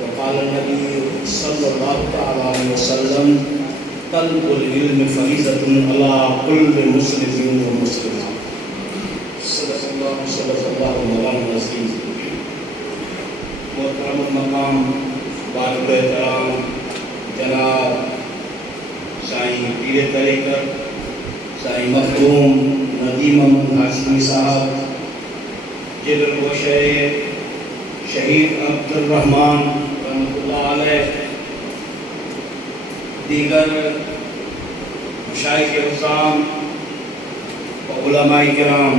وقال النبي صلى الله عليه وسلم طلب العلم فريضة على كل مسلم ومسلمة صدق الله مولانا العظيم۔ محترم المقام والد احترام جناب سائیں پیر طریقت سائیں مخدوم ندیم احمد ہاشمی صاحب، جگر گوشہ شہید عبد الرحمن رحمۃ اللہ علیہ، دیگر مشائخ عظام و علماء کرام،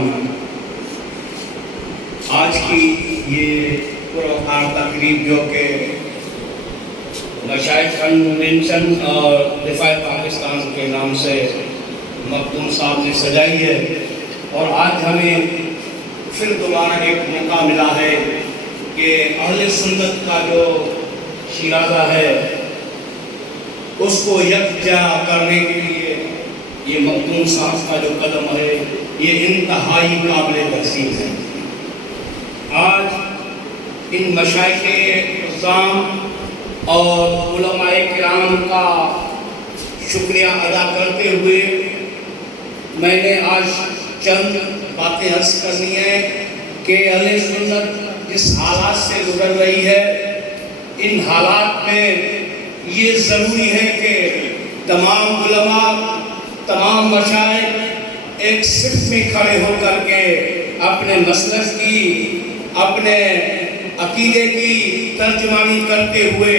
آج کی یہ پروقار تقریب جو کہ مشائخ کنونشن اور دفاع پاکستان کے نام سے مخدوم صاحب نے سجائی ہے، اور آج ہمیں پھر دوبارہ ایک موقع ملا ہے کہ اہل سنت کا جو شیرازہ ہے اس کو یکجا کرنے کے لیے یہ مخدوم صاحب کا جو قدم ہے یہ انتہائی قابل تحسین ہے۔ آج ان مشائخ عظام اور علماء کرام کا شکریہ ادا کرتے ہوئے میں نے آج چند باتیں عرض کرنی ہیں کہ اہل سنت جس حالات سے گزر رہی ہے، ان حالات میں یہ ضروری ہے کہ تمام علماء، تمام مشائخ ایک صف میں کھڑے ہو کر کے اپنے مسلک کی، اپنے عقیدے کی ترجمانی کرتے ہوئے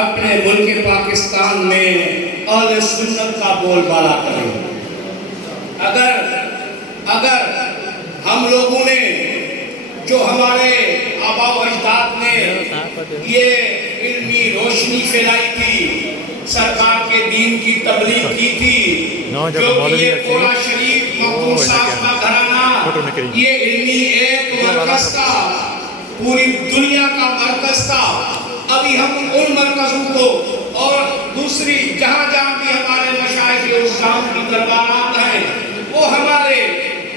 اپنے ملک پاکستان میں اہل سنت کا بول بالا کریں۔ اگر ہم لوگوں نے جو ہمارے آباء و اجداد نے یہ علمی روشنی پھیلائی تھی، سرکار کے دین کی تبلیغ کی تھی، جو یہ قرآن شریف مخدوم صاحب کا گھرانہ یہ علمی ایک مرکز تھا، پوری دنیا کا مرکز تھا، ابھی ہم ان مرکزوں کو اور دوسری جہاں جہاں بھی ہمارے مشائخ عظام کی دربارات ہیں وہ ہمارے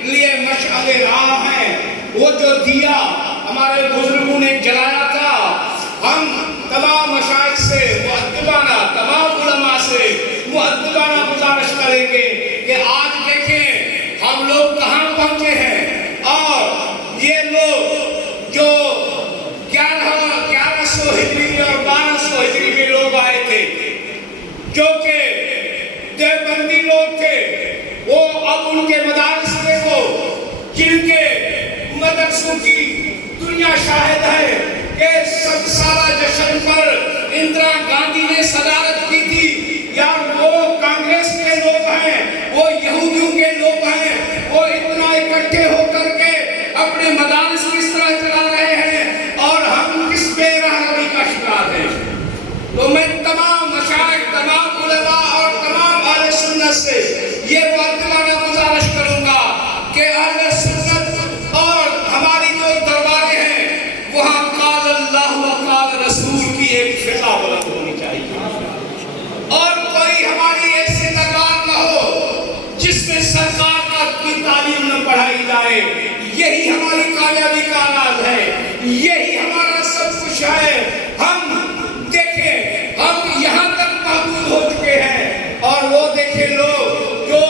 لیے مشعل راہ ہیں۔ وہ جو دیا ہمارے بزرگوں نے جلایا تھا، ہم تمام مشائخ سے مؤدبانہ، تمام علماء سے مؤدبانہ گزارش کریں گے کہ آج دیکھیں ہم لوگ کہاں پہنچے ہیں، اور یہ لوگ جو 1100 ہجری اور 1200 ہجری کے لوگ آئے تھے جو کہ دیوبندی لوگ تھے، وہ اب ان کے مدارس دیکھو جن کے مدرسوں کی دنیا شاہد ہے کہ سب سالہ جشن پر اندرا گاندھی نے صدارت کی تھی، یا وہ کانگریس کے لوگ ہیں، وہ یہودیوں کے لوگ ہیں، وہ اتنا اکٹھے ہو کر کے اپنے مدارس کس طرح چلا رہے ہیں اور ہم کس بے رحمی کا شکار ہیں۔ تو میں تمام مشائخ، تمام علماء اور تمام اہل سنت سے یہ مؤدبانہ گزارش کروں گا کہ اہل سنت اور ہماری جو درباریں ہیں وہاں قال اللہ و قال رسول کی ایک فضا بلند ہونی چاہیے، اور کوئی ہماری ایسی دربار نہ ہو جس میں سرکار کی تعلیم نہ پڑھائی جائے۔ یہی ہماری کامیابی کا راز ہے، یہی ہمارا سب کچھ ہے۔ ہم دیکھیں ہم یہاں تک محدود ہو چکے ہیں، اور وہ دیکھیں لوگ جو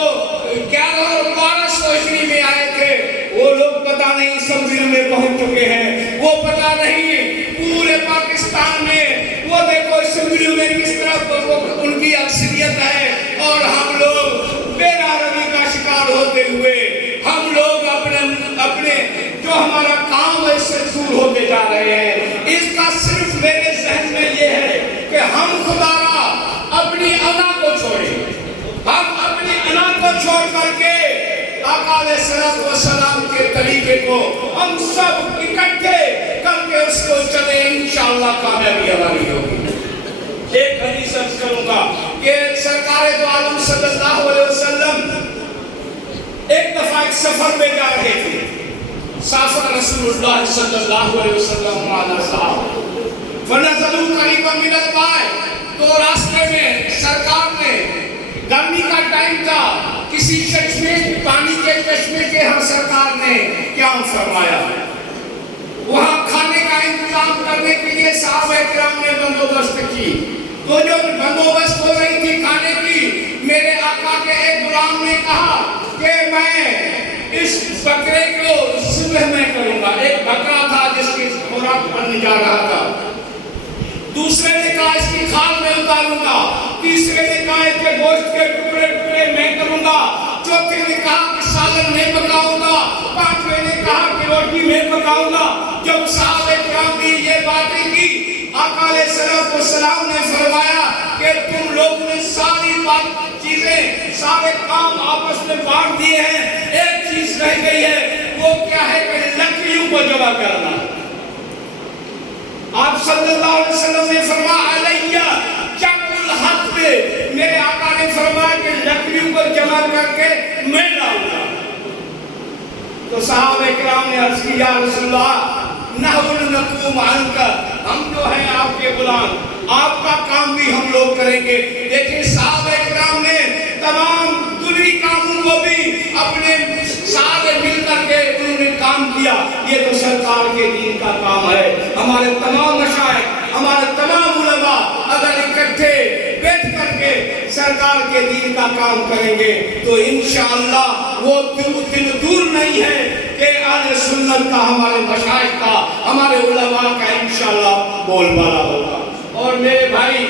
11 اور 1200 ہجری میں آئے تھے، وہ لوگ پتہ نہیں سمندر میں پہنچ چکے ہیں، وہ پتہ نہیں پورے پاکستان میں وہ دیکھو سمندر میں کس طرح ان کی اکثریت ہے، اور ہم لوگ بے رحمی کا شکار ہوتے ہوئے ہم لوگ اپنے جو ہمارا کام ہے اس سے دور ہوتے جا رہے ہیں۔ اس کا صرف میرے ذہن میں یہ ہے کہ ہم خدا را اپنی انا کو چھوڑیں، ہم اپنی انا کو چھوڑ کر کے آقا علیہ السلام کے طریقے کو ہم سب اکٹھے کر کے اس کو چلیں، انشاءاللہ کامیابی ہماری ہوگی۔ ایک حدیث عرض کروں گا کہ سرکار دو عالم صلی اللہ علیہ وسلم ایک دفعہ ایک سفر پہ جا رہے تھے، سافر رسول اللہ صلی اللہ علیہ وسلم علیہ صاحب فنزلوا قریبا من الماء، تو راستے میں سرکار نے، گرمی کا ٹائم تھا، کسی چشمے، پانی کے چشمے کے ہم سرکار نے قیام فرمایا، وہاں کھانے کا انتظام کرنے کے لیے صحابہ کرام نے بندوبست کی، تو جو بندوبست ہو رہی تھی کھانے کی، میرے آقا کے ایک غلام نے کہا کہ میں اس بکرے کو ذبح میں کروں گا، ایک بکرا تھا جس کی خوراک بننے جا رہا تھا، دوسرے نے کہا اس کی کھال میں اتاروں گا، تیسرے نے کہا اس کے گوشت کے ٹکڑے ٹکڑے میں کروں گا، چوتھے نے کہا کہ سالن میں پکاؤں گا، پانچویں نے کہا کہ روٹی میں پکاؤں گا۔ جب صحابہ کرام نے یہ باتیں کی، آقا علیہ السلام نے فرمایا کہ تم لوگوں نے ساری چیزیں، سارے کام آپس میں بانٹ دیے ہیں، ایک چیز رہ گئی ہے، وہ کیا ہے کہ لکڑیوں کو جمع کرنا۔ آپ صلی اللہ علیہ وسلم نے فرمایا علیہ جمع الحطب، میرے آقا نے فرمایا کہ لکڑیوں کو جمع کر کے میں لاؤں گا۔ تو صحابہ کرام نے عرض کیا یا رسول اللہ نحن نقوم عنک، ہم جو ہیں آپ کے غلام، آپ کا کام بھی ہم لوگ کریں گے۔ دیکھیں صحابہ کرام نے تمام دنیا کاموں کو بھی اپنے ساتھ مل کر کے انہوں نے کام کیا۔ یہ تو سرکار کے دین کا کام ہے۔ ہمارے تمام مشائخ، ہمارے تمام علماء اگر اکٹھے بیٹھ کر کے سرکار کے دین کا کام کریں گے تو انشاءاللہ وہ دن دور نہیں ہے کہ اہل سنت کا، ہمارے مشائخ کا، ہمارے علماء کا انشاءاللہ بول بالا ہوگا۔ اور میرے بھائی،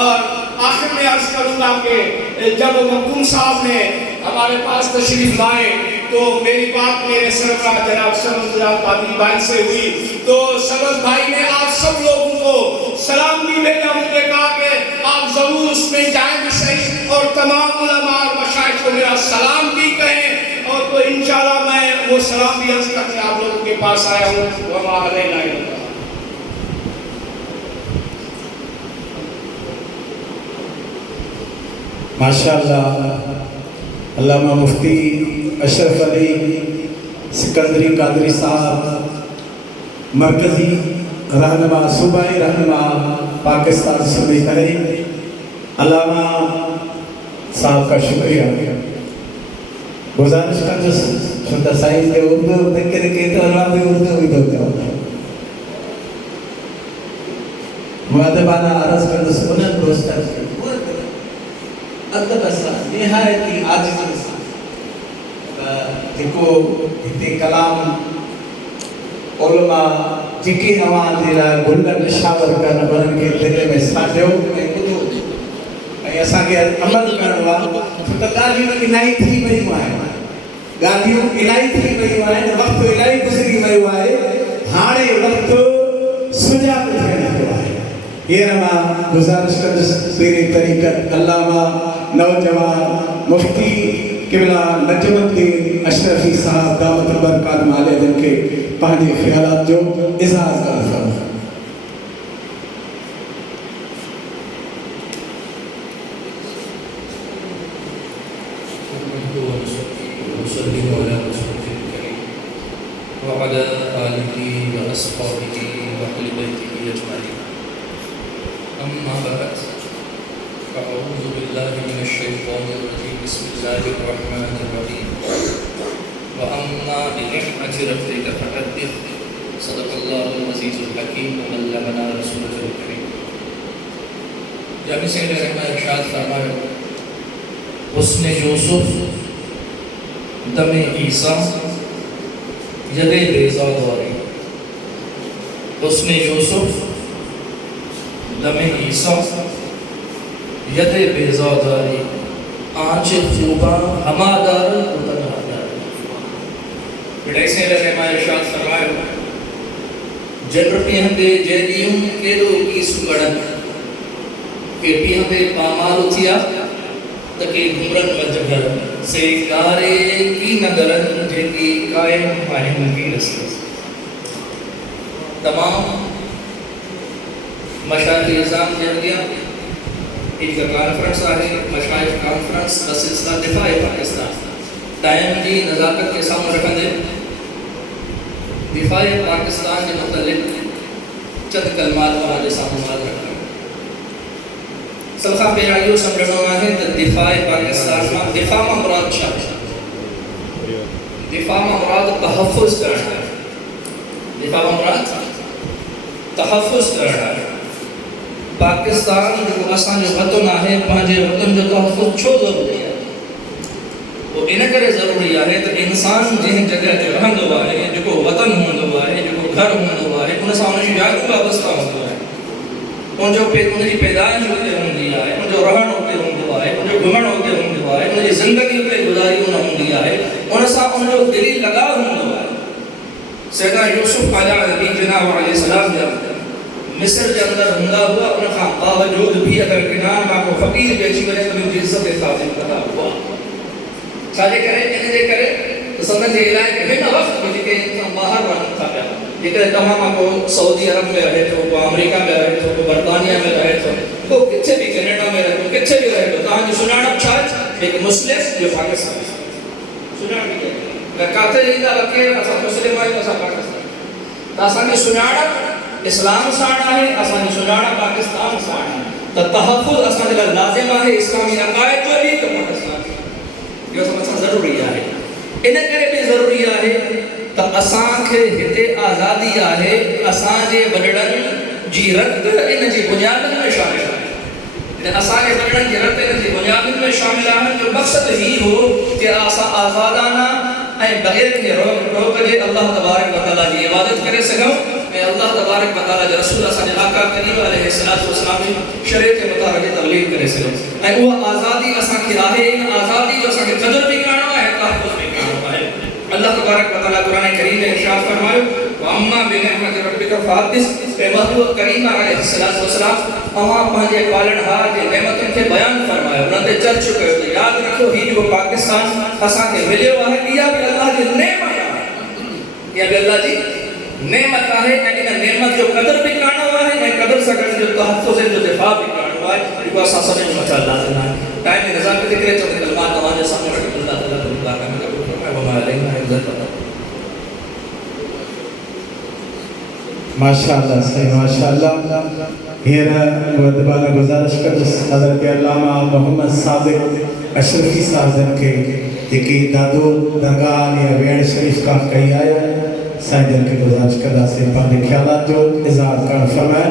اور آخر میں عرض کروں گا کہ جب مقدوم صاحب نے ہمارے پاس تشریف لائے تو میری بات میرے سرکار جناب سبز قادری بھائی سے ہوئی، تو سبز بھائی نے آپ سب لوگوں کو سلام بھی بھیجا، مجھے کہا کہ آپ ضرور اس میں جائیں بھی صحیح، اور تمام علماء اور مشائخ کو میرا سلام بھی کہیں، اور تو انشاءاللہ میں وہ سلام بھی عرض کر کے آپ لوگوں کے پاس آیا ہوں۔ وما علینا الا البلاغ۔ ماشاءاللہ علامہ مفتی اشرف علی سکندری قادری صاحب مرکزی رہنما، صوبائی رہنما پاکستان صوبائی تحریک، علامہ صاحب کا شکریہ۔ گزارش کا جو سائز کے اردو دیکھ کے تو علامہ اردو بھی ہوتا ہے۔ مؤدبانہ عرض کردس انہن دوستان کی ادب اسان نہایتی عاجز انسان جکو ہتے کلام علماء جکی اوان دے لا گلن نشاور کرن ورن کے دل میں ساڈیو ۽ ٻڌو ۽ اسان کي عمل ڪرڻو آهي ڇو ته ڳالهيون الهي ٿي ويون آهن ڳالهيون الهي ٿي ويون آهن وقت الهي گذري ويو آهي هاڻي وقت سجاگ ٿيڻ جو آهي یہ رما گزارش کردس پیری طریقت علامہ نوجوان مفتی قبلہ نجم الدین اشرفی صاحب دعوت البرکات علیہ جن کے پانچے خیالات جو اظہار کر فرمائے وعلى آله وأصحابه وأهل بيته أجمعين أما بعد فأعوذ بالله من الشيطان الرجيم بسم الله الرحمن الرحيم وأما بنعمة ربك فحدث صدق الله العزيز الحكيم وبلغنا رسوله الكريم جامع سید رحمہ ارشاد فرمایا حسن یوسف دم عیسیٰ ید بیضا داری حسن یوسف دم عیسیٰ ید بیضا داری آنچ خوباں ہما دار اتنا دار بڑے سے رحمہ ارشاد فرمایا جن پیہن دے جیدیوں کے دو کی سکڑن کہ پیہن دے پامال اتھیا تکے گھمرن مجبر سے کارے کی نگرن جن کی قائم پاہم کی رسل تمام مشاہد اعظام جہدیاں ایک کانفرنس آئے مشاہد کانفرنس بسلسلہ دفاع پاکستان دائم جی نزاکت کے سامنے رکھن دے دفاع پاکستان کے متعلق چند کلمات ہمارے سامنے رکھا سلخہ پیرائیوں سمجھنوں ہے دفاع پاکستان میں دفاع میں مراد شاہ دفاع میں مراد تحفظ کرنا ہے دفاع میں مراد تحفظ کرنا ہے پاکستان جو آسان جو وطن ہے پانچے وطن جو تحفظ چھو ضروری ہے وہ انہ کرے ضروری ہے تو انسان جن جگہ جو رہن ہوا ہے جو وطن ہون ہوا ہے جو گھر ہون ہوا ہے انہیں سامنے جو جاگوں کا بستا ہون ہوا ہے ان جو پیدائش ہوتے ہوں دیا ہے ان جو رہن ہوتے ہوں دیا ہے ان جو گھمن ہوتے ہوں دیا ہے ان جو زندگی ہوتے گزاری ہوں دیا ہے ان ساتھ ان جو دلی لگا ہوں دیا ہے سیدہ یوسف علیہ جناب علیہ السلام جب مصر کے اندر ہندہ ہوا ان کا باوجود بھی اگر کنان ماں کو فقیر بیچی بنے تو مجھے عزت حفاظت کرا ہوا سارے کرے انہیں کرے تو سمجھ یہ علاقے کہ ہن وقت مجھے کہ انسان باہر ورن تھا پیا یہ کہ تمام کو سعودی عرب میں رہے تھے کو امریکہ میں رہے تھے کو برطانیہ میں رہے تھے کو کچھے بھی کینیڈا میں رہے تھے کچھے بھی رہے تھے تاہاں جو سنانا چھاچ ایک مسلم جو پاکستان سنانا بھی ہے اگر کہتے جیدہ رکھے ایسا مسلم آئی ایسا پاکستان تاہاں جو سنانا اسلام سانا ہے آسانی سنانا پاکستان سانا ہے تحفظ آسانی لازم ہے اسلامی عقائد جو بھی تو پاکستان یہ سمجھنا ضروری ہے انہیں کرے بھی ضروری ہے تو اسان کے ہتے آزادی ہے اسان جے بڑڑن جی رد ان جی بنیادن میں شامل ہے اسان کے بڑڑن جی رد ان جی بنیادن میں شامل ہے جو مقصد ہی ہو کہ آزادانہ بغیر کے روک جے اللہ تبارک و تعالیٰ جی عبادت کرے سکھوں میں اللہ تبارک و تعالیٰ جی رسول اللہ صلی اللہ کریم علیہ السلام شریعت کے مطابق تبلیغ کرے سکھوں وہ آزادی اسان کی آہے ان آزادی جو اسان کے قدر بھی کرنا ہے تحفظ بھی کرنا ہے اللہ تبارک و تعالیٰ قرآن کریم نے ارشاد فرمایا وَأَمَّا بِنِعْمَةِ رَبِّكَ فَحَدِّثْ اے محبوب کریم علیہ السلام اما پانچے پالنہار کے نعمتوں کے بیان فرمایا انہوں نے چل چکے تو یاد رکھو ہی جو پاکستان اساں کے ملے ہوا ہے یہ بھی اللہ کی نعمت ہے یہ بھی اللہ جی نعمت ہے لیکن نعمت جو قدر بھی کرنا ہوا ہے نہیں قدر سکر جو تحفظ ہے جو دفاع بھی کرنا ہوا ہے جو اساں سمجھ مچا اللہ ہے ٹائم میں نظام کے ذکر چند کلمات نوانے سامنے رکھ اللہ تعالیٰ اللہ کا مدد وما علینا الا البلاغ ماشاءاللہ صحیح ماشاءاللہ ہیر مدبانہ گزارش کر حضرت علامہ محمد صادق اشرفی صاحب کے جکی دادو درگاہ یا ویڑ شریف کا کئی آیا سائن جن کے گزارش کردہ سے پانے خیالات جو اظہار کر فرمائے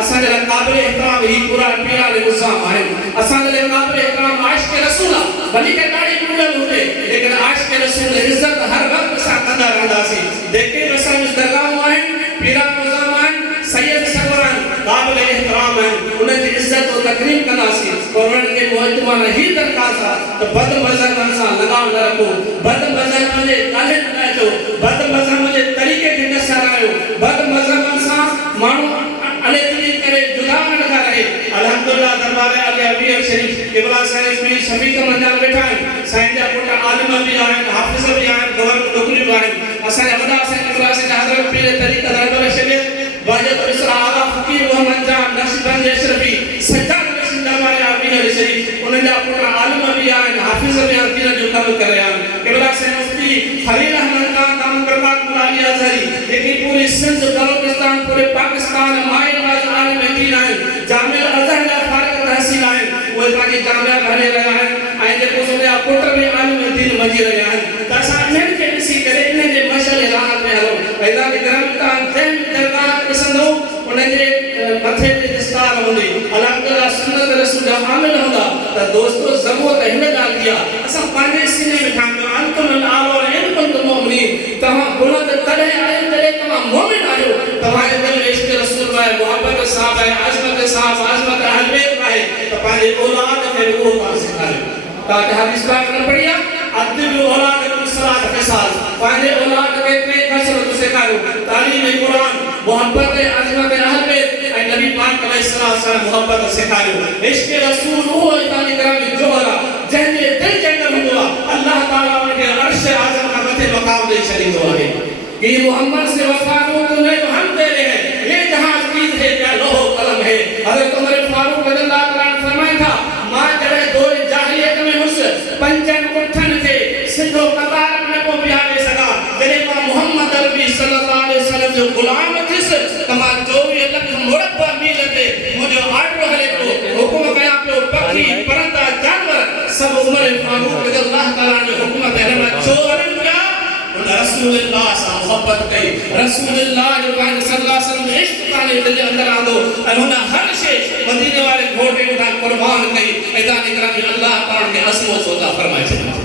اسان جے قابل احترام ہی پورا پیرا دے نظام ہے اسان جے قابل احترام عاشق رسول بھلی کہ داڑھی کھولل ہوے لیکن عاشق رسول عزت ہر وقت سا کندا رہندا سی دیکھے اسان درگاہ ہیں پیرا نظام ہیں سید سروران قابل احترام ہیں انہیں جی عزت و تکریم کرنا سی اور انہیں کے معتمانہ ہی درکار تھا تو بد مذہب انسان لگاؤ نہ رکھو بد مذہب مجھے غالب نہ چو بد مذہب مجھے طریقے کے نصر آئے بد مذہب انسان مانو علیہ دلی کرے جدا نہ لگا رہے الحمدللہ دربار علی ابیر شریف قبلہ شریف میں شفیق منجان بیٹھا ہے سائنجا پوٹا عالم بھی آئیں حافظ بھی آئیں گورنر نوکری بھی آئیں اسان عبدہ سے قبلہ سے حضرت پیر طریقہ دربار شریف واجد اسرا آغا فقیر محمد جان نقش بند اشرفی سجاد رسول دربار ابیر شریف انہیں جا پوٹا عالم بھی آئیں حافظ بھی آئیں دین جو کم کرے آئیں قبلہ سے مفتی خلیل احمد خان کام برکات ملالی ازہری لیکن پوری سندھ بلوچستان پورے پاکستان مائر باز عالم دین آئیں جامع الازہر لا فارغ تحصیل آئیں وہ پاکی جامعہ بھلے رہے ہیں آئیں جے کو سوچے پوٹر بھی عالم دین مجی رہے ہیں تاسا انہیں کے کسی کرے انہیں جے مشعل راحت میں ہلو ایدا کہ گرمتان تین درگاہ پسند ہو انہیں جے متھے تے دستار ہوندی الحمدللہ سنت رسول جا عامل ہوندا تا دوستو ضرورت ہن ڈال دیا اسا پانے سینے میں ٹھانڈو انتم الاول ان کنتم مؤمنین تہاں بلند تلے آئے تلے تمام مومن آئے تمہارے دل میں عشق رسول ہے محبت صاحب ہے عظمت صاحب عظمت اہل بیت ہے تو پانے اولاد میں وہ کا سکھائے تاکہ حدیث پاک نہ پڑھیا ادب اولاد کو صلاۃ کے ساتھ پانے اولاد کے تے کثرت سکھائے تعلیم قرآن محبت عظمت اہل بیت اے نبی پاک علیہ السلام محبت سکھائے عشق رسول وہ تعالی کرام جوہرا جن دے دل جنت ہوا اللہ تعالی ان کے عرش اعظم کا متھے مقام دے شریف ہوا ہے کہ محمد سے وفا کو تمہیں ہم دے رہے ہیں یہ جہاں چیز ہے کیا لوح قلم ہے حضرت عمر فاروق رضی اللہ عنہ فرمایا تھا ماں جڑے دور جاہلیت میں اس پنجن اٹھن تھے سندھو قطار میں کو بیانے سکا جڑے ماں محمد عربی صلی اللہ علیہ وسلم جو غلام تھس تمام 24 لکھ مربع میل تے مجھے آرڈر ہلے کو حکم کیا پہ پکھی پرندہ جانور سب عمر فاروق رضی اللہ تعالی نے حکومت احرام چورن کیا رسول اللہ سے محبت کئی رسول اللہ جو کہا صلی اللہ علیہ وسلم عشق کانے دل اندر آدھو انہوں ہر شے مدینے والے گھوٹے اٹھا قربان کئی ایدان اکرامی اللہ تعالی کے عظم و سوتا فرمائے چھتا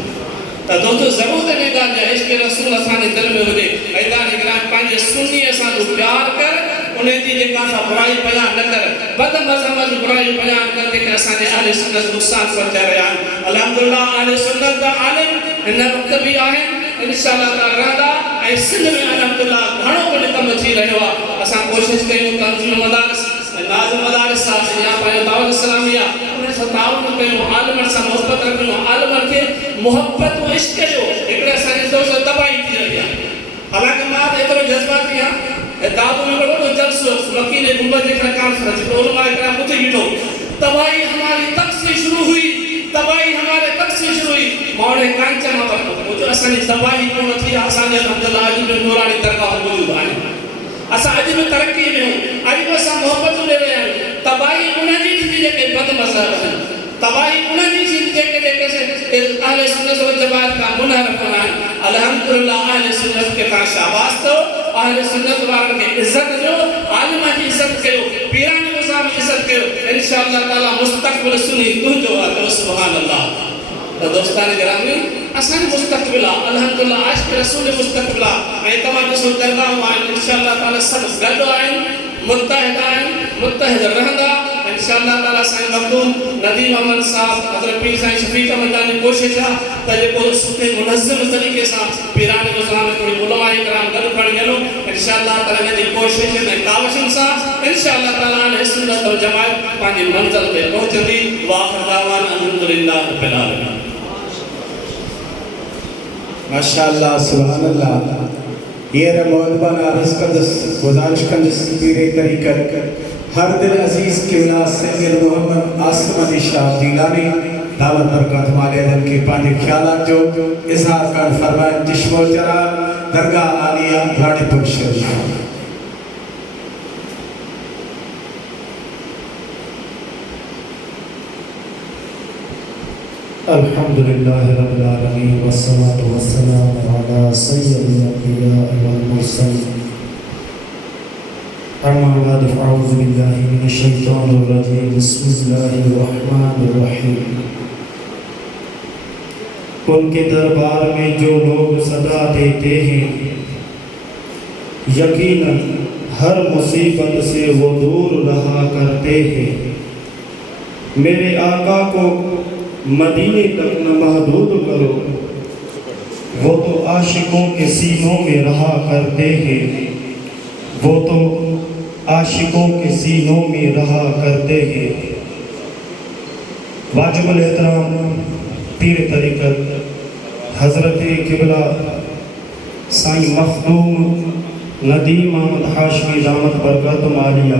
تا دوستو ضرورت ہے گا جا عشق رسول اسانے دل میں ہوئے ایدان اکرامی پانچے سنی اسان کو پیار کر انہیں دیجے کہا برائی بیان نہ کر بد مذہب برائی بیان کر دے کہ اسانے اہل سنت نقصان پہنچا رہے ہیں الحمدللہ اہل سنت دا عالم انہا وقت بھی آئیں انشاءاللہ تعالی رہا اے سندھ میں الحمدللہ گھڑوں کو کم تھی رہے ہوا اساں کوشش کریوں تنظیم مدارس ناظم مدارس صاحب سے یہاں پائے دعوت اسلامیہ انہیں ستاؤں کریوں عالمر سے محبت رکھنوں عالمر کے محبت و عشق جو ایکڑے ساری دوستو دبائی تھی رہی ہے حالانکہ مات ایترو جذبات کیا دعوت میں بڑھو تو جلسو وکیل گنبد دیکھنا کانفرنس تو علماء اکرام مجھے بیٹھو تباہی ہماری تک سے شروع ہوئی تباہی ہمارے تک سے شروع ہوئی موڑے کانچا نہ بڑھو وہ جو اسانی تباہی کون تھی آسانی الحمدللہ عجیب نورانی ترکاہ موجود آئے اسا عجیب ترقی میں ہوں عجیب اسا محبت لے رہے ہیں تباہی انہیں جی تھی جے بد مذہب ہے تباہی انہیں جی تھی جے کہ اہل سنت و جماعت کا منحرف بنائیں الحمدللہ اہل سنت کے پاس شاباز تو اہل سنت والوں کے عزت جو عالمہ کی عزت کرو پیران نظام عزت کرو انشاءاللہ تعالی مستقبل سنی تو جو آتا سبحان اللہ دوستان گرامی اسان مستقبلہ الحمدللہ عاشق رسول مستقبلہ میں تمام رسول درگاہ آئیں انشاءاللہ تعالی سب گلو آئیں متحد رہندا انشاءاللہ تعالی سائیں مخدوم ندیم احمد صاحب حضرت پیر سائیں شفیق احمد جانی کوشش ہے تجھے کو سکھے منظم طریقے سے پیران گزران میں علماء کرام گل پڑھ گلو انشاءاللہ تعالی نے کوشش میں کاوشن سا انشاءاللہ تعالی نے سنت و جماعت پانی منزل پہ پہنچ دی واخر دعوان الحمدللہ رب العالمین ماشاءاللہ سبحان اللہ یہ موعدبان عرض قدس گزارش کندس پیرے طریقت ہر دل عزیز قبلہ سید محمد عاصم علی شاہ جیلانی دعوت برکات مالی عدم کے پانے خیالات جو اظہار کر فرمائے چشم و چرا درگاہ عالیہ راڑی پور شریف الحمدللہ رب العالمین والصلاة والسلام علی سید الانبیاء والمرسلین أما بعد فأعوذ بالله من الشيطان الرجيم بسم الله الرحمن الرحيم ان کے دربار میں جو لوگ صدا دیتے ہیں یقیناً ہر مصیبت سے وہ دور رہا کرتے ہیں. میرے آقا کو مدینے تک نہ محدود کرو، وہ تو عاشقوں کے سینوں میں رہا کرتے ہیں، وہ تو عاشقوں کے سینوں میں رہا کرتے ہیں. واجب الاحترام پیر طریقت حضرت قبلہ سائیں مخدوم ندیم احمد ہاشمی دامت برکاتہم عالیہ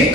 1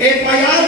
FIR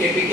KPK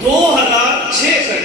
2006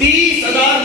30,000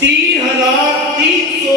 3,300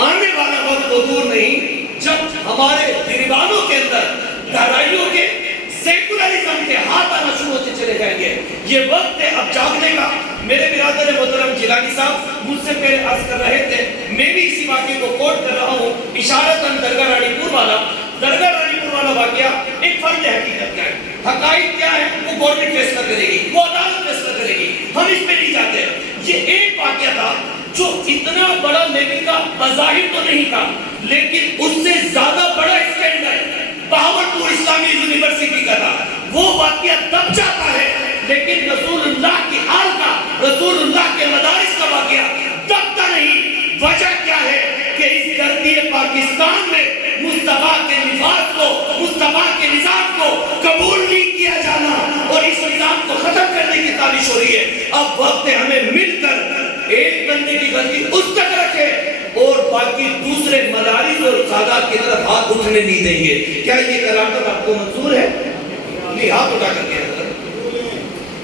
آنے والا وقت وہ دور نہیں جب ہمارے گریبانوں کے اندر گہرائیوں کے سیکولرزم کے ہاتھ آنا شروع ہوتے چلے جائیں گے. یہ وقت ہے اب جاگنے کا. میرے برادر محترم جیلانی صاحب مجھ سے پہلے عرض کر رہے تھے, میں بھی اسی واقعے کو کوٹ کر رہا ہوں, اشارتاً درگاہ رانی پور والا واقعہ ایک فرد حقیقت کا ہے. حقائق کیا ہے وہ گورنمنٹ فیصلہ کرے گی, وہ عدالت فیصلہ کرے گی, ہم اس پہ نہیں جاتے. یہ ایک واقعہ تھا جو اتنا بڑا لیول کا بظاہر تو نہیں تھا, لیکن اس سے زیادہ بڑا اسکینڈل بہاولپور اسلامی یونیورسٹی کا تھا. وہ واقعہ دب جاتا ہے, لیکن رسول اللہ کی آل کا, رسول اللہ کے مدارس کا واقعہ دبتا نہیں. وجہ کیا ہے کہ اس دھرتی پاکستان میں مصطفیٰ کے نفاذ کو, مصطفیٰ کے نظام کو قبول نہیں کیا جانا اور اس نظام کو ختم کرنے کی تلاش ہو رہی ہے. اب وقت ہے ہمیں مل کر ایک بندے کی غلطی اس تک رکھے اور باقی دوسرے مدارس اور سادات کی طرف ہاتھ اٹھنے نہیں دیں گے. کیا یہ قرارداد آپ کو منظور ہے؟ نہیں, ہاتھ اٹھا کر کے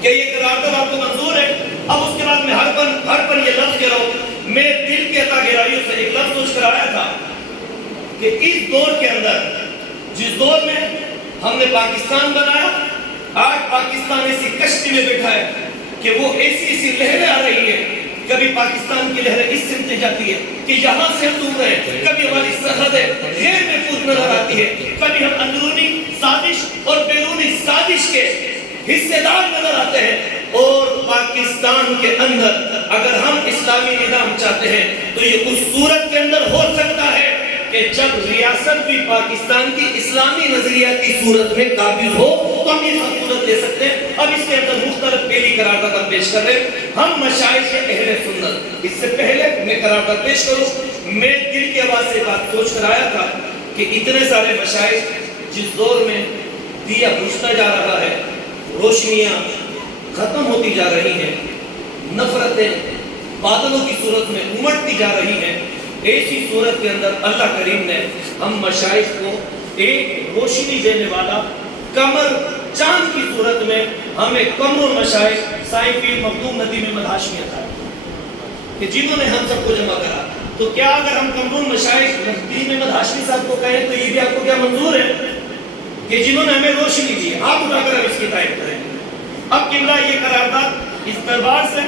کیا یہ قرارداد آپ کو منظور ہے؟ اب اس کے بعد میں ہر پر یہ لفظ کہہ رہا ہوں, میں دل کی عطا گہرائیوں سے ایک لفظ سوچ کر آیا تھا کہ اس دور کے اندر, جس دور میں ہم نے پاکستان بنایا, آج پاکستان ایسی کشتی میں بیٹھا ہے کہ وہ ایسی لہریں آ رہی ہیں. کبھی پاکستان کی لہریں اس سمت جاتی ہے کہ یہاں سے ہم دور ہیں, کبھی ہماری سرحدیں غیر محفوظ نظر آتی ہے, کبھی ہم اندرونی سازش اور بیرونی سازش کے حصے دار نظر آتے ہیں. اور پاکستان کے اندر اگر ہم اسلامی نظام چاہتے ہیں تو یہ اس صورت کے اندر ہو سکتا ہے کہ جب ریاست بھی پاکستان کی اسلامی نظریاتی صورت میں قابل ہو تو ہم یہ صورت لے سکتے ہیں. اب اس کے اندر مختلف پہلی قرارداد پیش کر رہے ہیں ہم مشائخ اہل سنت. اس سے پہلے میں قرارداد پیش کروں, میں دل کی آواز سے بات سوچ کر آیا تھا کہ اتنے سارے مشائخ جس دور میں دیا بجھتا جا رہا ہے, روشنیاں ختم ہوتی جا رہی ہیں, نفرتیں بادلوں کی صورت میں امٹتی جا رہی ہیں, ایسی صورت کے اندر اللہ کریم نے ہم مشائخ کو ایک روشنی دینے والا قمر چاند کی صورت میں ہمیں قمر مشائخ سائیں پیر مخدوم ندیم احمد ہاشمی عطا کہ جنہوں نے ہم سب کو جمع کرا. تو کیا اگر ہم قمر مشائخ ندیم احمد ہاشمی صاحب کو کہیں تو یہ بھی آپ کو کیا منظور ہے کہ جنہوں نے ہمیں روشنی دی؟ ہاتھ اٹھا کر ہم اس کی تائید کریں. اب قبلہ یہ قرارداد اس دربار سے,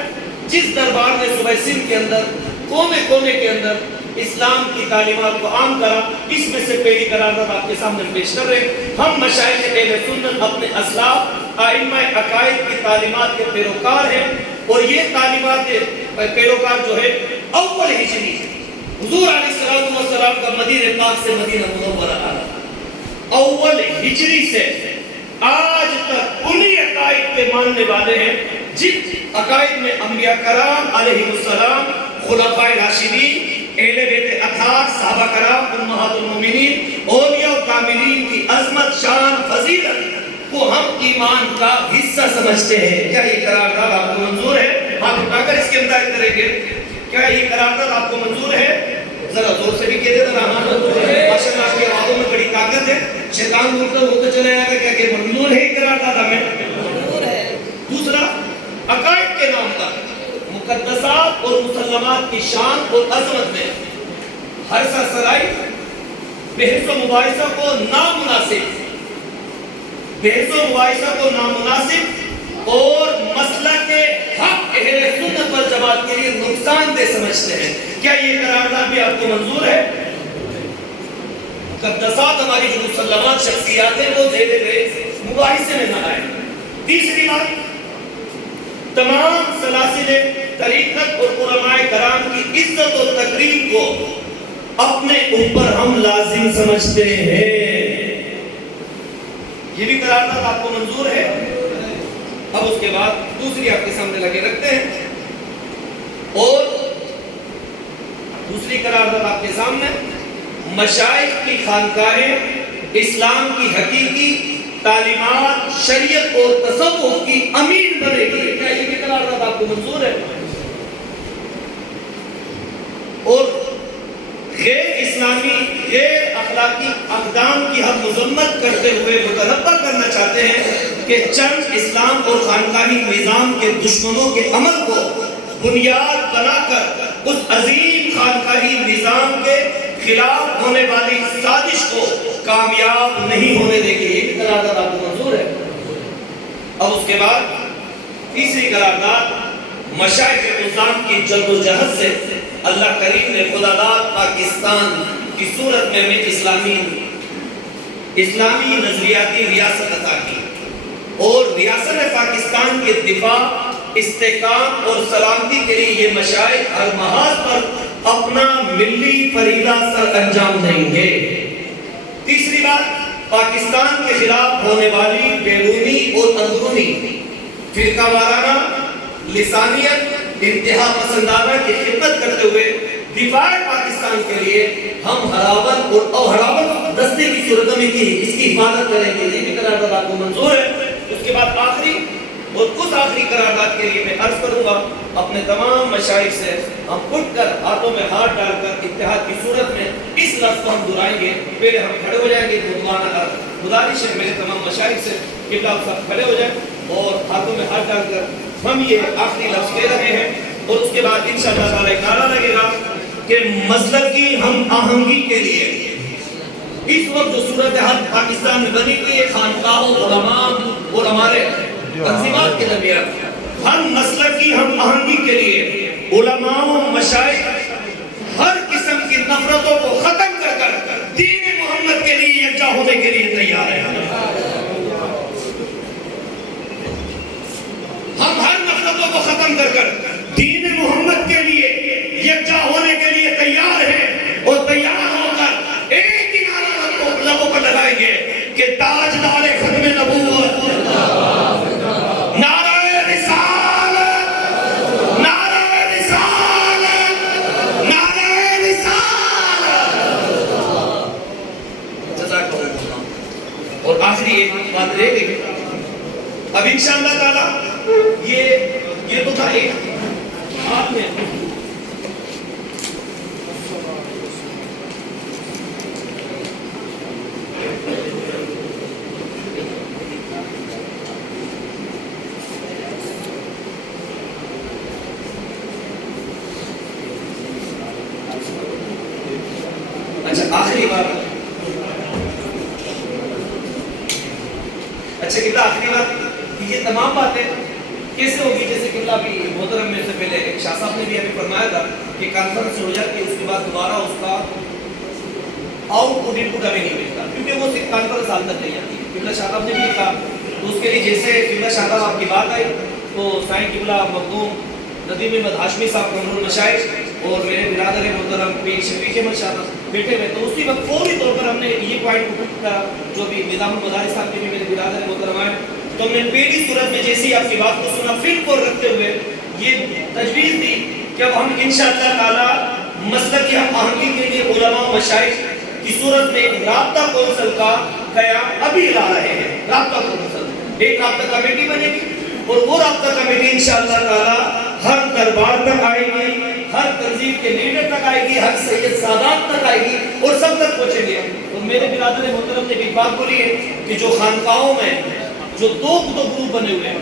جس دربار نے صوبہ سندھ کے اندر کونے کونے کے اندر اسلام کی تعلیمات کو عام کرا, اس میں سے پہلی قرارداد آپ کے سامنے پیش کر رہے ہیں. ہم مشائخ اہل سنت اپنے اسلاف ائمہ عقائد کی تعلیمات کے پیروکار ہیں, اور یہ تعلیمات پیروکار جو ہے اول ہجری حضور علیہ السلام کا مدینہ پاک سے مدینہ منورہ آنا, اول ہجری سے آج تک انہی عقائد کے ماننے والے ہیں جن عقائد میں انبیاء کرام علیہ السلام, خلفائے راشدین, اہل بیت اطہار, صحابہ کرام, امہات المومنین, اولیاء و کاملین کی عظمت, شان, فضیلت کو ہم ایمان کا حصہ سمجھتے ہیں. کیا یہ قرارداد آپ کو منظور ہے؟ ہاتھ اٹھا کر اس کے اندر کریں گے. کیا یہ قرارداد آپ کو منظور ہے؟ ذرا زور سے بھی کہہ دے ذرا. ماشاء اللہ آپ کی آوازوں میں بڑی طاقت ہے. شیطان بولتا چلا جائے گا کیا کہ منظور ہے قرارداد ہمیں؟ منظور ہے. دوسرا, عقائد کے نام پر مقدسات اور مسلمات کی شان اور عظمت میں ہر سرسرائی بحث و مباحثہ کو نامناسب اور مسلک حق اہل سنت والجماعت کے لیے نقصان دہ سمجھتے ہیں. کیا یہ قرارداد بھی آپ کو منظور ہے؟ مقدسات ہماری جو مسلمات شخصیات ہیں وہ زیر بحث مباحثے میں نہ آئے. تیسری بات, تمام سلاسل طریقت اور علماء کرام کی عزت و تکریم کو اپنے اوپر ہم لازم سمجھتے ہیں. یہ بھی قرارداد آپ کو منظور ہے؟ اب اس کے بعد دوسری آپ کے سامنے لگے رکھتے ہیں, اور دوسری قرارداد آپ کے سامنے مشائخ کی خانقاہیں اسلام کی حقیقی تعلیمات, شریعت اور تصوف کی امین بنے گی. کیا یہ بھی قرارداد آپ کو منظور ہے؟ اور غیر اسلامی, غیر اخلاقی اقدام کی ہم مذمت کرتے ہوئے متنبہ کرنا چاہتے ہیں کہ چند اسلام اور خانقاہی نظام کے دشمنوں کے عمل کو بنیاد بنا کر اس عظیم خانقاہی نظام کے خلاف ہونے والی سازش کو کامیاب نہیں ہونے دیں گے. یہ بھی قرارداد آپ کو منظور ہے. اب اس کے بعد تیسری قرارداد مشائخ نظام کی جد و جہد سے اللہ کریم نے خدا داد پاکستان کی صورت میں ہمیں اسلامی نظریاتی ریاست عطا کی اور ریاست پاکستان کے دفاع، استحکام اور سلامتی کے لیے یہ مشائخ ہر محاذ پر اپنا ملی فریضہ سر انجام دیں گے. تیسری بات، پاکستان کے خلاف ہونے والی بیرونی اور اندرونی فرقہ وارانہ، لسانیت، انتہا پسندانہ کی خدمت کرتے ہوئے دفاع پاکستان کے لیے ہم ہراول اور اوہراول دستے کی صورت میں اس کی حفاظت کریں گے. یہ بھی قرارداد آپ کو منظور ہے. اس کے بعد آخری اور اس آخری قرارداد کے لیے میں عرض کروں گا اپنے تمام مشائخ سے ہم اٹھ کر ہاتھوں میں ہاتھ ڈال کر اتحاد کی صورت میں اس لفظ کو ہم دہرائیں گے. پہلے ہم کھڑے ہو جائیں گے. گزارش ہے میرے تمام مشائخ سے کہ آپ سب کھڑے ہو جائیں اور ہاتھوں میں ہاتھ ڈال کر ہم یہ آخری لفظ کہہ رہے ہیں. اور اس کے بعد انشاءاللہ تعالی ایک نعرہ لگے گا کہ مذہب کی ہم آہنگی کے لیے اس وقت جو صورتحال پاکستان میں بنی ہوئی ہے، خانقاہوں، علماء اور ہمارے تنظیمات کے درمیان ہر مسلک کی ہم آہنگی کے لیے علماء و مشائخ ہر قسم کی نفرتوں کو ختم کر کر دین محمد کے لیے یکجا ہونے کے لیے تیار ہیں. ہم ہر نفرتوں کو ختم کر کر دین محمد کے لیے یکجا ہونے کے لیے تیار ہیں اور تیار ہو کر ایک ہی نعرہ لبوں پر لگائیں گے کہ تاجدار ختم نبوت، نعرہ رسالت، نعرہ رسالت، نعرہ رسالت. جزاک اللہ. اور آخری ایک بات رہ گئی. اب انشاءاللہ تعالی یہ تو تھا ایک آپ نے اچھا آخری بات قبلہ آخری بات یہ تمام باتیں کیسے ہوگی؟ جیسے قبلہ بھی محترم میں سے پہلے ایک شاہ صاحب نے بھی ابھی فرمایا تھا کہ کانفرنس ہو جاتی ہے اس کے بعد دوبارہ اس کا آؤٹ پٹ ان پٹ ابھی نہیں ملتا کیونکہ وہ صرف کانفرنس حال تک نہیں آتی ہے. قبلہ شاہ صاحب نے بھی کہا تو اس کے لیے جیسے قبلہ شاہ صاحب آپ کی بات آئی تو سائیں قبلہ مخدوم ندیم احمد ہاشمی صاحب کمر المشائخ اور میرے برادر محترم پیر شفیق احمد شاہ بیٹھے ہوئے تو اسی وقت فوری طور پر ہم نے یہ پوائنٹ پٹ کرا جو بھی نظام المدارس صاحب کے بھی میرے برادر محترم آئے تو ہم نے پہلی صورت میں جیسی آپ کی بات کو سنا پھر کو رکھتے ہوئے یہ تجویز دی کہ اب ہم انشاءاللہ تعالی مسلک کی ہم آہنگی کے لیے علماء و مشائخ کی صورت میں ایک رابطہ کونسل کا قیام ابھی لا رہے ہیں. رابطہ کونسل ایک رابطہ کمیٹی بنے گی اور وہ رابطہ کمیٹی انشاءاللہ تعالی ہر دربار تک آئے گی, ہر تنظیم کے لیڈر تک آئے گی, ہر سید سادات تک آئے گی اور سب تک پہنچے گی. تو میرے برادر محترم نے بھی بات بولی ہے کہ جو خانقاہوں میں جو دو گروپ بنے ہوئے ہیں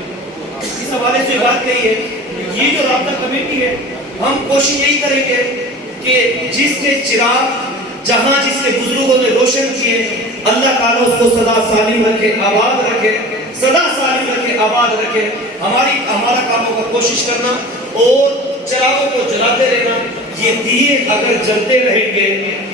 اس حوالے سے بات کہی ہے یہ جو رابطہ کمیٹی ہے ہم کوشش یہی کریں گے کہ جس کے چراغ جہاں جس کے بزرگوں نے روشن کیے اللہ تعالیٰ اس کو سدا سالم رکھے, آباد رکھے, سدا سالم رکھے, آباد رکھے. ہمارا کاموں کا کوشش کرنا اور چراغوں کو جلاتے رہنا. یہ دیے اگر جلتے رہیں گے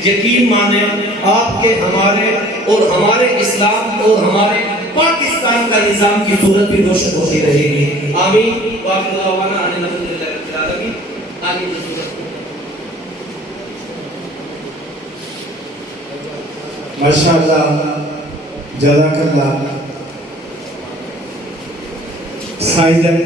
یقین مانیں آپ کے ہمارے اور ہمارے اسلام اور ہمارے پاکستان کا نظام کی صورت بھی روشن ہوتی رہے گی. آمین. وآخر دعوانا ان الحمدللہ رب العالمین. آمین. ماشاءاللہ جزاک اللہ. سائیں جن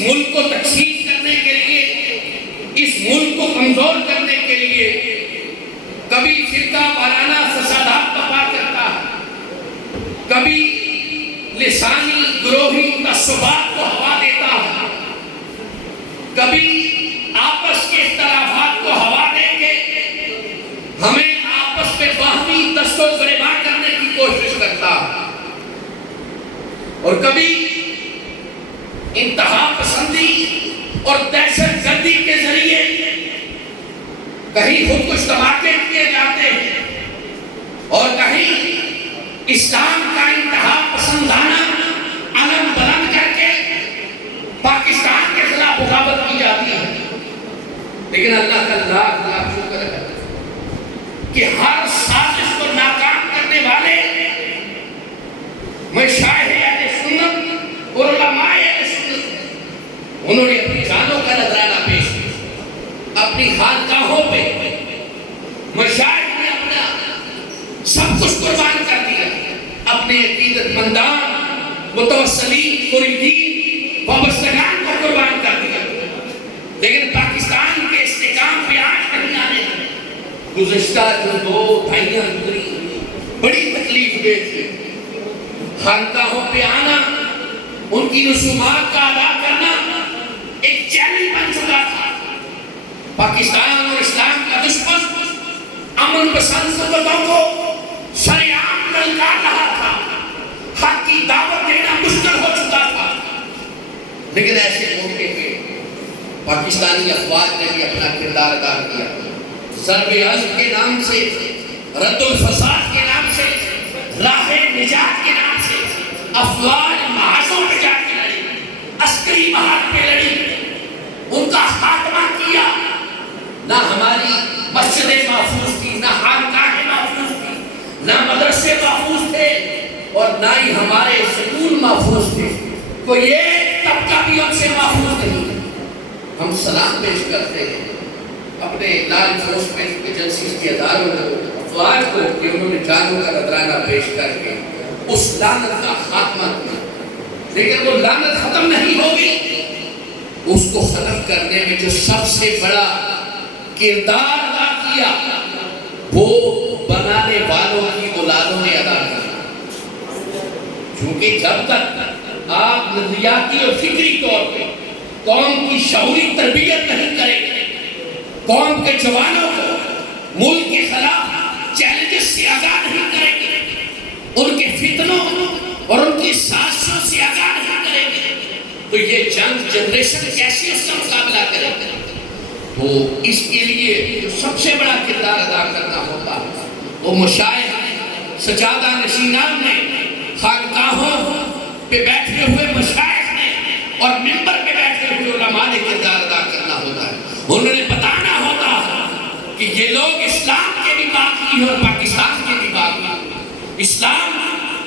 ملک کو تقسیم کرنے کے لیے، اس ملک کو کمزور کرنے کے لیے کبھی فرقہ وارانہ فسادات برپا کرتا ہے، کبھی لسانی گروہی تعصبات کو ہوا دیتا ہے، کبھی آپس کے اختلافات کو ہوا دے کے ہمیں آپس میں باہمی دست و گریباں کرنے کی کوشش کرتا ہے، اور کبھی انتہا پسندی اور دہشت گردی کے ذریعے کہیں خود کش دھماکے کیے جاتے ہیں، اور کہیں اسلام کا انتہا پسندانہ علم بلند کر کے پاکستان کے خلاف بغاوت کی جاتی ہے۔ لیکن اللہ کا لاکھ لاکھ شکر ہے کہ ہر سازش کو ناکام کرنے والے مشائخ اہل سنت اور علماء اہل سنت، انہوں نے اپنی جانوں کا نذرانہ پیش کیا، اپنی خانقاہوں پہ مشائخ نے اپنا سب کچھ قربان کر دیا، اپنے عقیدت مندان، متوسلین، مریدین، وابستگان کو قربان کر دیا، لیکن پاکستان کے استحکام پہ آج نہیں آنے دے۔ گزشتہ جو 2 دہائیاں گزری بڑی تکلیف دہ تھی، خانقاہوں پہ آنا، ان کی رسومات کا ادا کرنا ایک چیلنج بن چکا تھا۔ پاکستان اور اسلام کا دشمن امن پسند قوتوں کو سرعام للکار رہا تھا، حق کی دعوت دینا مشکل ہو چکا تھا، لیکن ایسے موقع پہ پاکستانی افواج نے بھی اپنا کردار ادا کیا۔ ضرب عزم کے نام سے، رد الفساد کے نام سے، راہ نجات کے نام سے افواج محاذوں پہ جا کے لڑی، عسکری محاذ پہ لڑی، ان کا خاتمہ کیا۔ نہ ہماری مسجدیں محفوظ تھی، نہ خانقاہیں محفوظ تھی، نہ مدرسے محفوظ تھے، اور نہ ہی ہمارے سکول محفوظ تھے، کوئی ایک طبقہ بھی ہم سے محفوظ نہیں۔ ہم سلام پیش کرتے ہیں اپنے لا انفورسمنٹ ایجنسیز کے اداروں کو، افواج کو، کہ انہوں نے جانوں کا نذرانہ پیش کر کے اس لعنت کا خاتمہ کیا، لیکن وہ لعنت ختم نہیں ہوگی۔ اس کو ختم کرنے میں جو سب سے بڑا کردار ادا کیا وہ بنانے والوں کی اولادوں نے ادا کیا، کیونکہ جب تک آپ نظریاتی اور فکری طور پہ قوم کی شعوری تربیت نہیں کریں گے، قوم کے جوانوں کو ملک کے خلاف چیلنجز سے آگاہ نہیں کریں گے، ان کے فتنوں اور ان کی سازشوں سے آگاہ نہیں کریں گے، تو یہ جنگ جنریشن کیسے اس کا مقابلہ کرے گا؟ تو اس کے لیے جو سب سے بڑا کردار ادا کرنا ہوتا ہے وہ مشائخ سجادہ نشینان نے، خانقاہوں پہ بیٹھے ہوئے مشائخ نے، اور منبر پہ بیٹھے ہوئے علماء نے کردار ادا کرنا ہوتا ہے۔ انہوں نے بتانا ہوتا ہے کہ یہ لوگ اسلام کے بھی باغی اور پاکستان کے بھی باغی۔ اسلام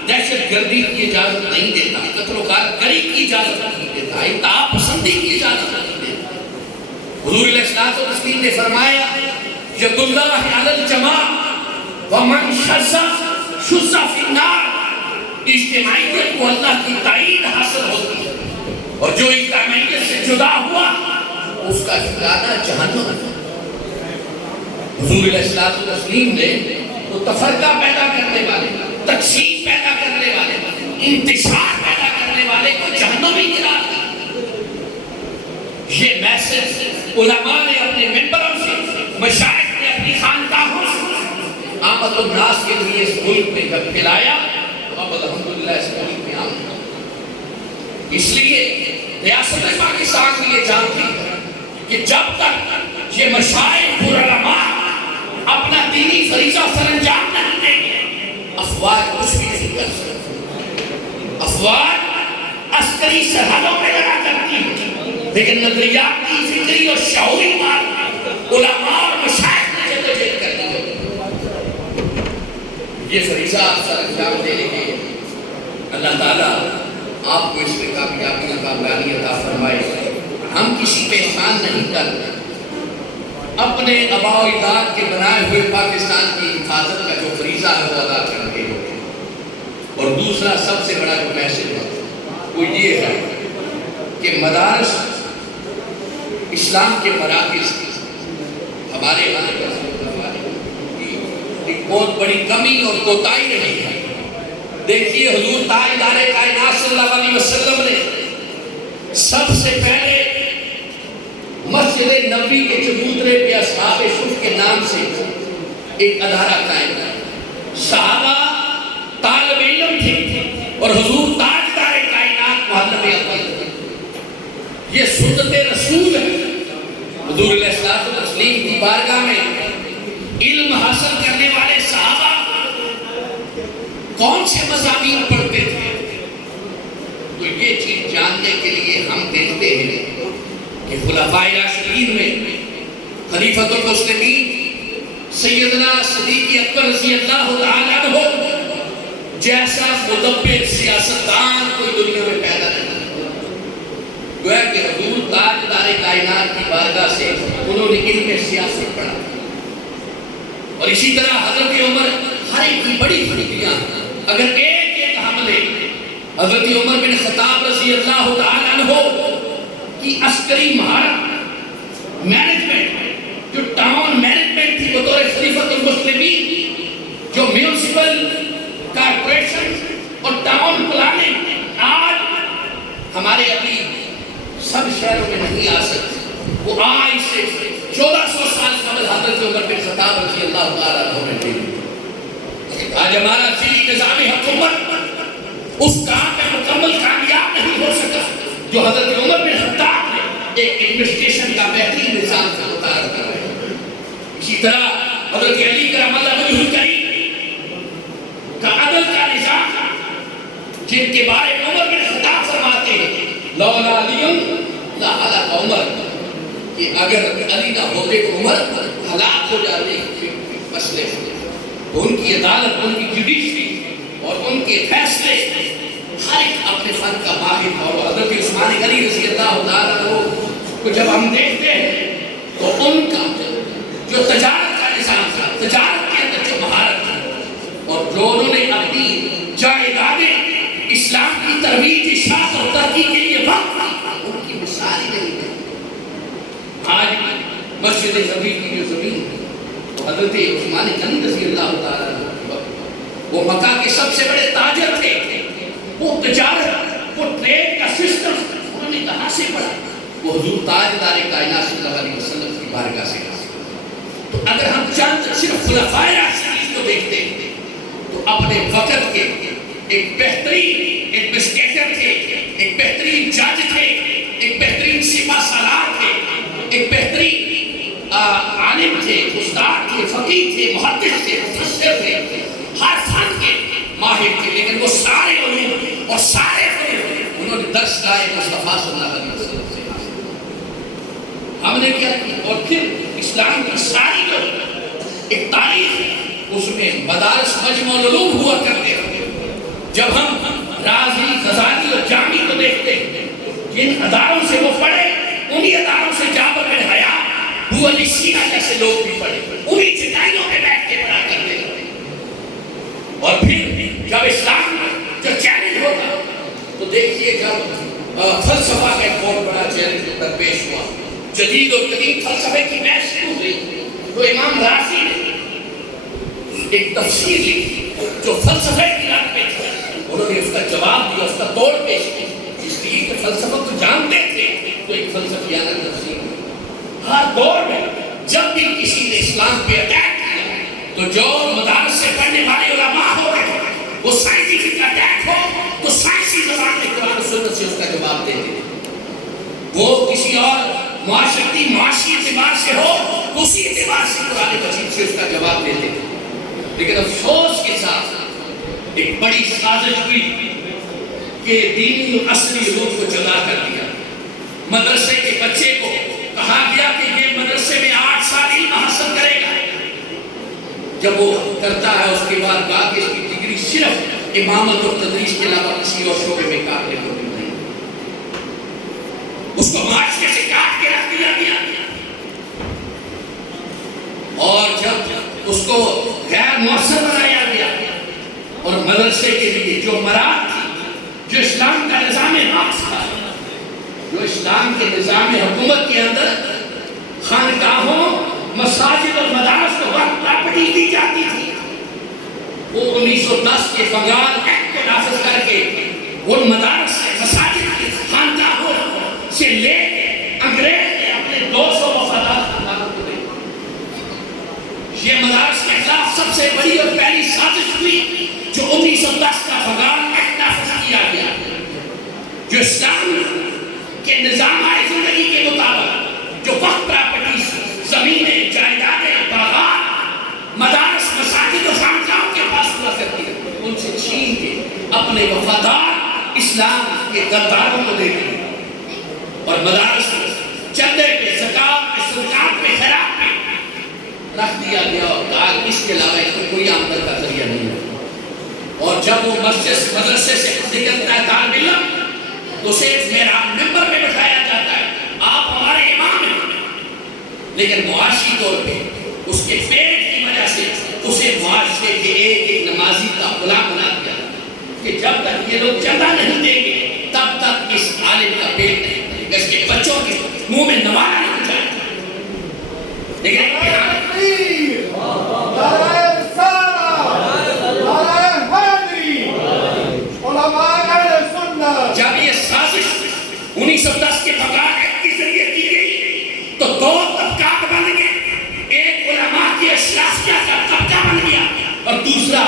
دہشت گردی کی اجازت نہیں دیتا، قتل و غارت گری کی اجازت نہیں دیتا، انتہا پسندی کی اجازت نہیں دیتا۔ حضور علیہ الصلوۃ والتسلیم نے فرمایا ید اللہ علی الجماع ومن شذ شذ فی النار، اجتماعیت کو اللہ کی تائید حاصل ہوتی ہے، اور جو اجتماعیت سے جدا ہوا اس کا ٹھکانہ جہنم ہے۔ حضور علیہ الصلوۃ والتسلیم نے تو تفرقہ پیدا کرنے والے، تقسیم پیدا کرنے والے، انتشار پیدا کرنے والے کو جہنم ہی قرار دیا۔ یہ میسج علماء نے اپنے منبروں سے، مشائخ نے اپنی خانقاہوں سے آمد الناس کے لیے اس ملک میں جب پھیلایا تو اب الحمدللہ اس ملک میں آمد۔ اس لیے ریاست پاکستان بھی یہ جانتی ہے کہ جب تک یہ مشائخ اور علماء اپنا دینی فریضہ سر انجام نہیں دیں گے، افواج کچھ بھی نہیں کر سکتی۔ افواج عسکری سرحدوں پہ لڑا کرتی ہے، لیکن نظریاتی، فکری اور شعوری بات علماء اور مشائخ نے جدوجہد کرنی ہے۔ یہ فریضہ سر انجام دینے کے اللہ تعالیٰ آپ کو اس میں کامیابی کامیابی عطا فرمائے۔ ہم کسی پہ احسان نہیں کرتے، اپنے آباء و اجداد کے بنائے ہوئے پاکستان کی حفاظت کا جو فریضہ ہے وہ ادا کرتے ہیں۔ اور دوسرا سب سے بڑا جو میسج ہے وہ یہ ہے کہ مدارس اسلام کے مراکز ہمارے ایک بہت بڑی کمی اور کوتاہی رہی ہے. دیکھیے حضور تاجدار کائنات صلی اللہ علیہ وسلم نے سب سے پہلے مسجد نبوی کے چبوترے پہ اصحاب صف کے نام سے ایک ادارہ قائم کیا. صحابہ طالب علم تھے اور حضور تاجدار کائنات معلم اول تھے. یہ سنت رسول ہے. حضور علیہ الصلوۃ والتسلیم کی بارگاہ میں علم حاصل کرنے والے صحابہ کون سے مضامین پڑھتے تھے؟ تو یہ چیز جاننے کے لیے ہم دیکھتے ہیں کہ خلفائے راشدین میں خلیفۃ المسلمین سیدنا صدیق اکبر رضی اللہ تعالیٰ عنہ جیسا مدبر سیاستدان کوئی دنیا میں پیدا نہیں. گویا کہ حضور تاجدار کائنات کی بارگاہ سے انہوں نے علم سیاست پڑھا. اور اسی طرح حضرت عمر ہر ایک کی بڑی خوبیاں اگر ایک ایک ہم لیں. حضرت عمر بن خطاب رضی اللہ تعالیٰ عنہ کی عسکری مہارت، مینجمنٹ، جو ٹاؤن مینجمنٹ تھی بطور خلیفۃ المسلمین، جو میونسپل کارپوریشن اور ٹاؤن پلاننگ آج ہمارے ابھی سب شہروں میں نہیں آ سکتی، وہ آج سے 1400 سال قبل حضرت عمر بن خطاب رضی اللہ تعالیٰ عنہ نے کی. آج ہمارا ذیلی نظام حکومت اس کام میں مکمل کامیاب نہیں ہو سکا جو حضرت عمر بن خطاب نے ایک ایڈمنسٹریشن کا بہترین نظام کا متعارف کرایا. اسی طرح حضرت علی کرم اللہ وجہہ الکریم کا عدل کا نظام، جن کے بارے میں عمر بن خطاب فرماتے ہیں لولا علی لہلک عمر، کہ اگر علی نہ ہوتے تو عمر ہلاک ہو جاتے. مسئلے ان کی عدالت، ان کی جوڈیشری اور ان کے فیصلے ہر ایک اپنے فن کا ماہر. اور حضرت عثمان غنی رضی اللہ تعالیٰ عنہ کو جب ہم دیکھتے ہیں تو ان کا جو تجارت کا نظام تھا، تجارت کے اندر جو مہارت تھی، اور جو انہوں نے اپنی جائیدادیں اسلام کی ترویج، اشاعت اور ترقی کے لیے وقف کی، ان کی مثال ہی نہیں ہے. آج مسجد نبوی کی جو زمین ہے وہ حضرت عثمان غنی رضی اللہ تعالیٰ عنہ، وہ مکہ کے سب سے بڑے تاجر تھے. وہ تجارت، وہ ٹریڈ کا سسٹم انہوں نے کہاں سے پڑھا؟ وہ حضور تاجدار کائنات صلی اللہ علیہ وسلم کی بارگاہ سے. تو اگر ہم چند صرف خلفائے راشدین کو دیکھتے ہیں تو اپنے وقت کے ایک بہترین ایڈمنسٹریٹر تھے، ایک بہترین جج تھے، ایک بہترین سپہ سالار تھے، ایک بہترین عالم تھے، استاد تھے، فقیہ تھے، محدث تھے، مفسر تھے، ہر فن کے ماہر تھے. لیکن وہ سارے علوم اور سارے فن انہوں نے درسگاہ مصطفیٰ صلی اللہ علیہ وسلم سے حاصل. ہم نے کیا کی؟ اور پھر اسلام کی ساری جو ایک تاریخ ہے اس میں مدارس مجمع العلوم ہوا کرتے ہیں. جب ہم رازی، غزالی اور جامی کو دیکھتے ہیں، جن اداروں سے وہ پڑھے انہی اداروں سے جابر بن حیان، ابو علی سینا جیسے لوگ بھی پڑھے، انہی چٹائیوں میں بیٹھ کے پڑھا کرتے ہیں. اور پھر جب اسلام جو چیلنج ہوتا تو دیکھیے جب فلسفہ کا ایک بہت بڑا چیلنج درپیش ہوا، جدید اور قدیم فلسفے کی بحث شروع ہوئی، تو امام رازی نے ایک تفسیر لکھی جو فلسفے کی رات میں تھی. انہوں نے اس کا جواب دیا، اس کا توڑ پیش کیا، اس لیے کہ فلسفہ تو جانتے تھے تو ایک فلسفیانہ تفسیر. ہر دور میں جب بھی کسی نے اسلام پہ اٹیک کیا تو جو مدارس سے پڑھنے والے علماء ہو گئے، وہ سائنٹیفک اٹیک ہو تو سائنسی زبان میں قرآن و سنت سے اس کا جواب دیتے تھے. وہ کسی اور معاشرتی معاشی اعتبار سے ہو تو اسی اعتبار سے قرآن مجید سے اس کا جواب دیتے تھے. لیکن افسوس کے ساتھ ایک بڑی سازش ہوئی کہ دینی اور عصری علوم کو جدا کر دیا. مدرسے کے بچے کو کہا گیا کہ یہ مدرسے میں 8 سال علم حاصل کرے گا. جب وہ کرتا ہے اس کے بعد کہا کہ اس کی ڈگری صرف امامت اور تدریس کے علاوہ کسی اور شعبے میں قابل نہیں. اس کو معاشرے سے کاٹ کے رکھ دیا گیا. اور جب اس کو غیر مؤثر بنایا گیا اور مدرسے کے لیے جو مراد تھی، جو اسلام کا نظام نافذ تھا، جو اسلام کے نظام حکومت کے اندر خانقاہوں، مساجد اور مدارس کو وقف پراپرٹی دی جاتی تھی، وہ 1910 کے بنگال ایکٹ کو نافذ کر کے ان مدارس سے، مساجد کے خانقاہوں سے لے کے انگریز نے اپنے 200 وفادار خاندانوں کو دے. یہ مدارس کے خلاف سب سے بڑی اور پہلی سازش ہوئی جو 1910 کا بنگال ایکٹ نافذ کیا گیا، جو اسلام کے نظام زندگی کے مطابق جو وقف پراپرٹی، زمینیں، جائیدادیں، باغات، مدارس، مساجد و خانقاہوں کے پاس ہوا کرتی ہے، ان سے چھین کے اپنے وفادار اسلام کے غداروں کو دے دیا. اور مدارس چندے پہ، زکات پہ، صدقات پہ، خیرات پہ رکھ دیا گیا اور کہا اس کے علاوہ کوئی آمدن کا ذریعہ نہیں ہے. اور جب وہ مسجد مدرسے سے نکلتا ہے طالب علم تو اسے محراب ممبر میں بٹھایا جاتا ہے، آپ ہمارے امام ہیں، لیکن معاشی طور پہ اس کے پیٹ کی وجہ سے اسے معاشرے کے ایک نمازی کا غلام بنا دیا کہ جب تک یہ لوگ چندہ نہیں دیں گے تب تک اس عالم کا پیٹ نہیں بھرے گا، اس کے بچوں کے منہ میں نوالہ نہیں جائے گا. لیکن جب یہ سازش 1910 کے بغیر ایکٹ کے ذریعے کی گئی تو دو طبقات بن گئے، ایک علماء کی اشرافیہ کا طبقہ بن گیا اور دوسرا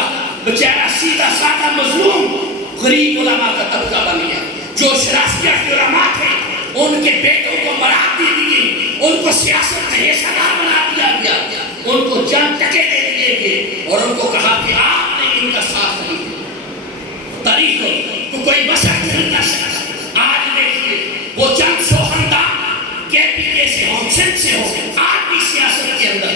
بیچارہ سیدھا سادہ مظلوم غریب علماء کا طبقہ بن گیا. جو اشرافیہ کے علماء تھے ان کے بیٹوں کو برات دی گئی، ان کو سیاست میں حصہ دار بنا دیا گیا، ان کو چند ٹکے دے دیے گئے اور ان کو کہا کہ آپ نے ان کا ساتھ نہیں دیا. تاریخ کو کوئی بسر نہیں کر سکتا. آج دیکھیے وہ چند سو خاندان کے پی کے سے ہوں، سندھ سے ہوں، آج بھی سیاست کے اندر،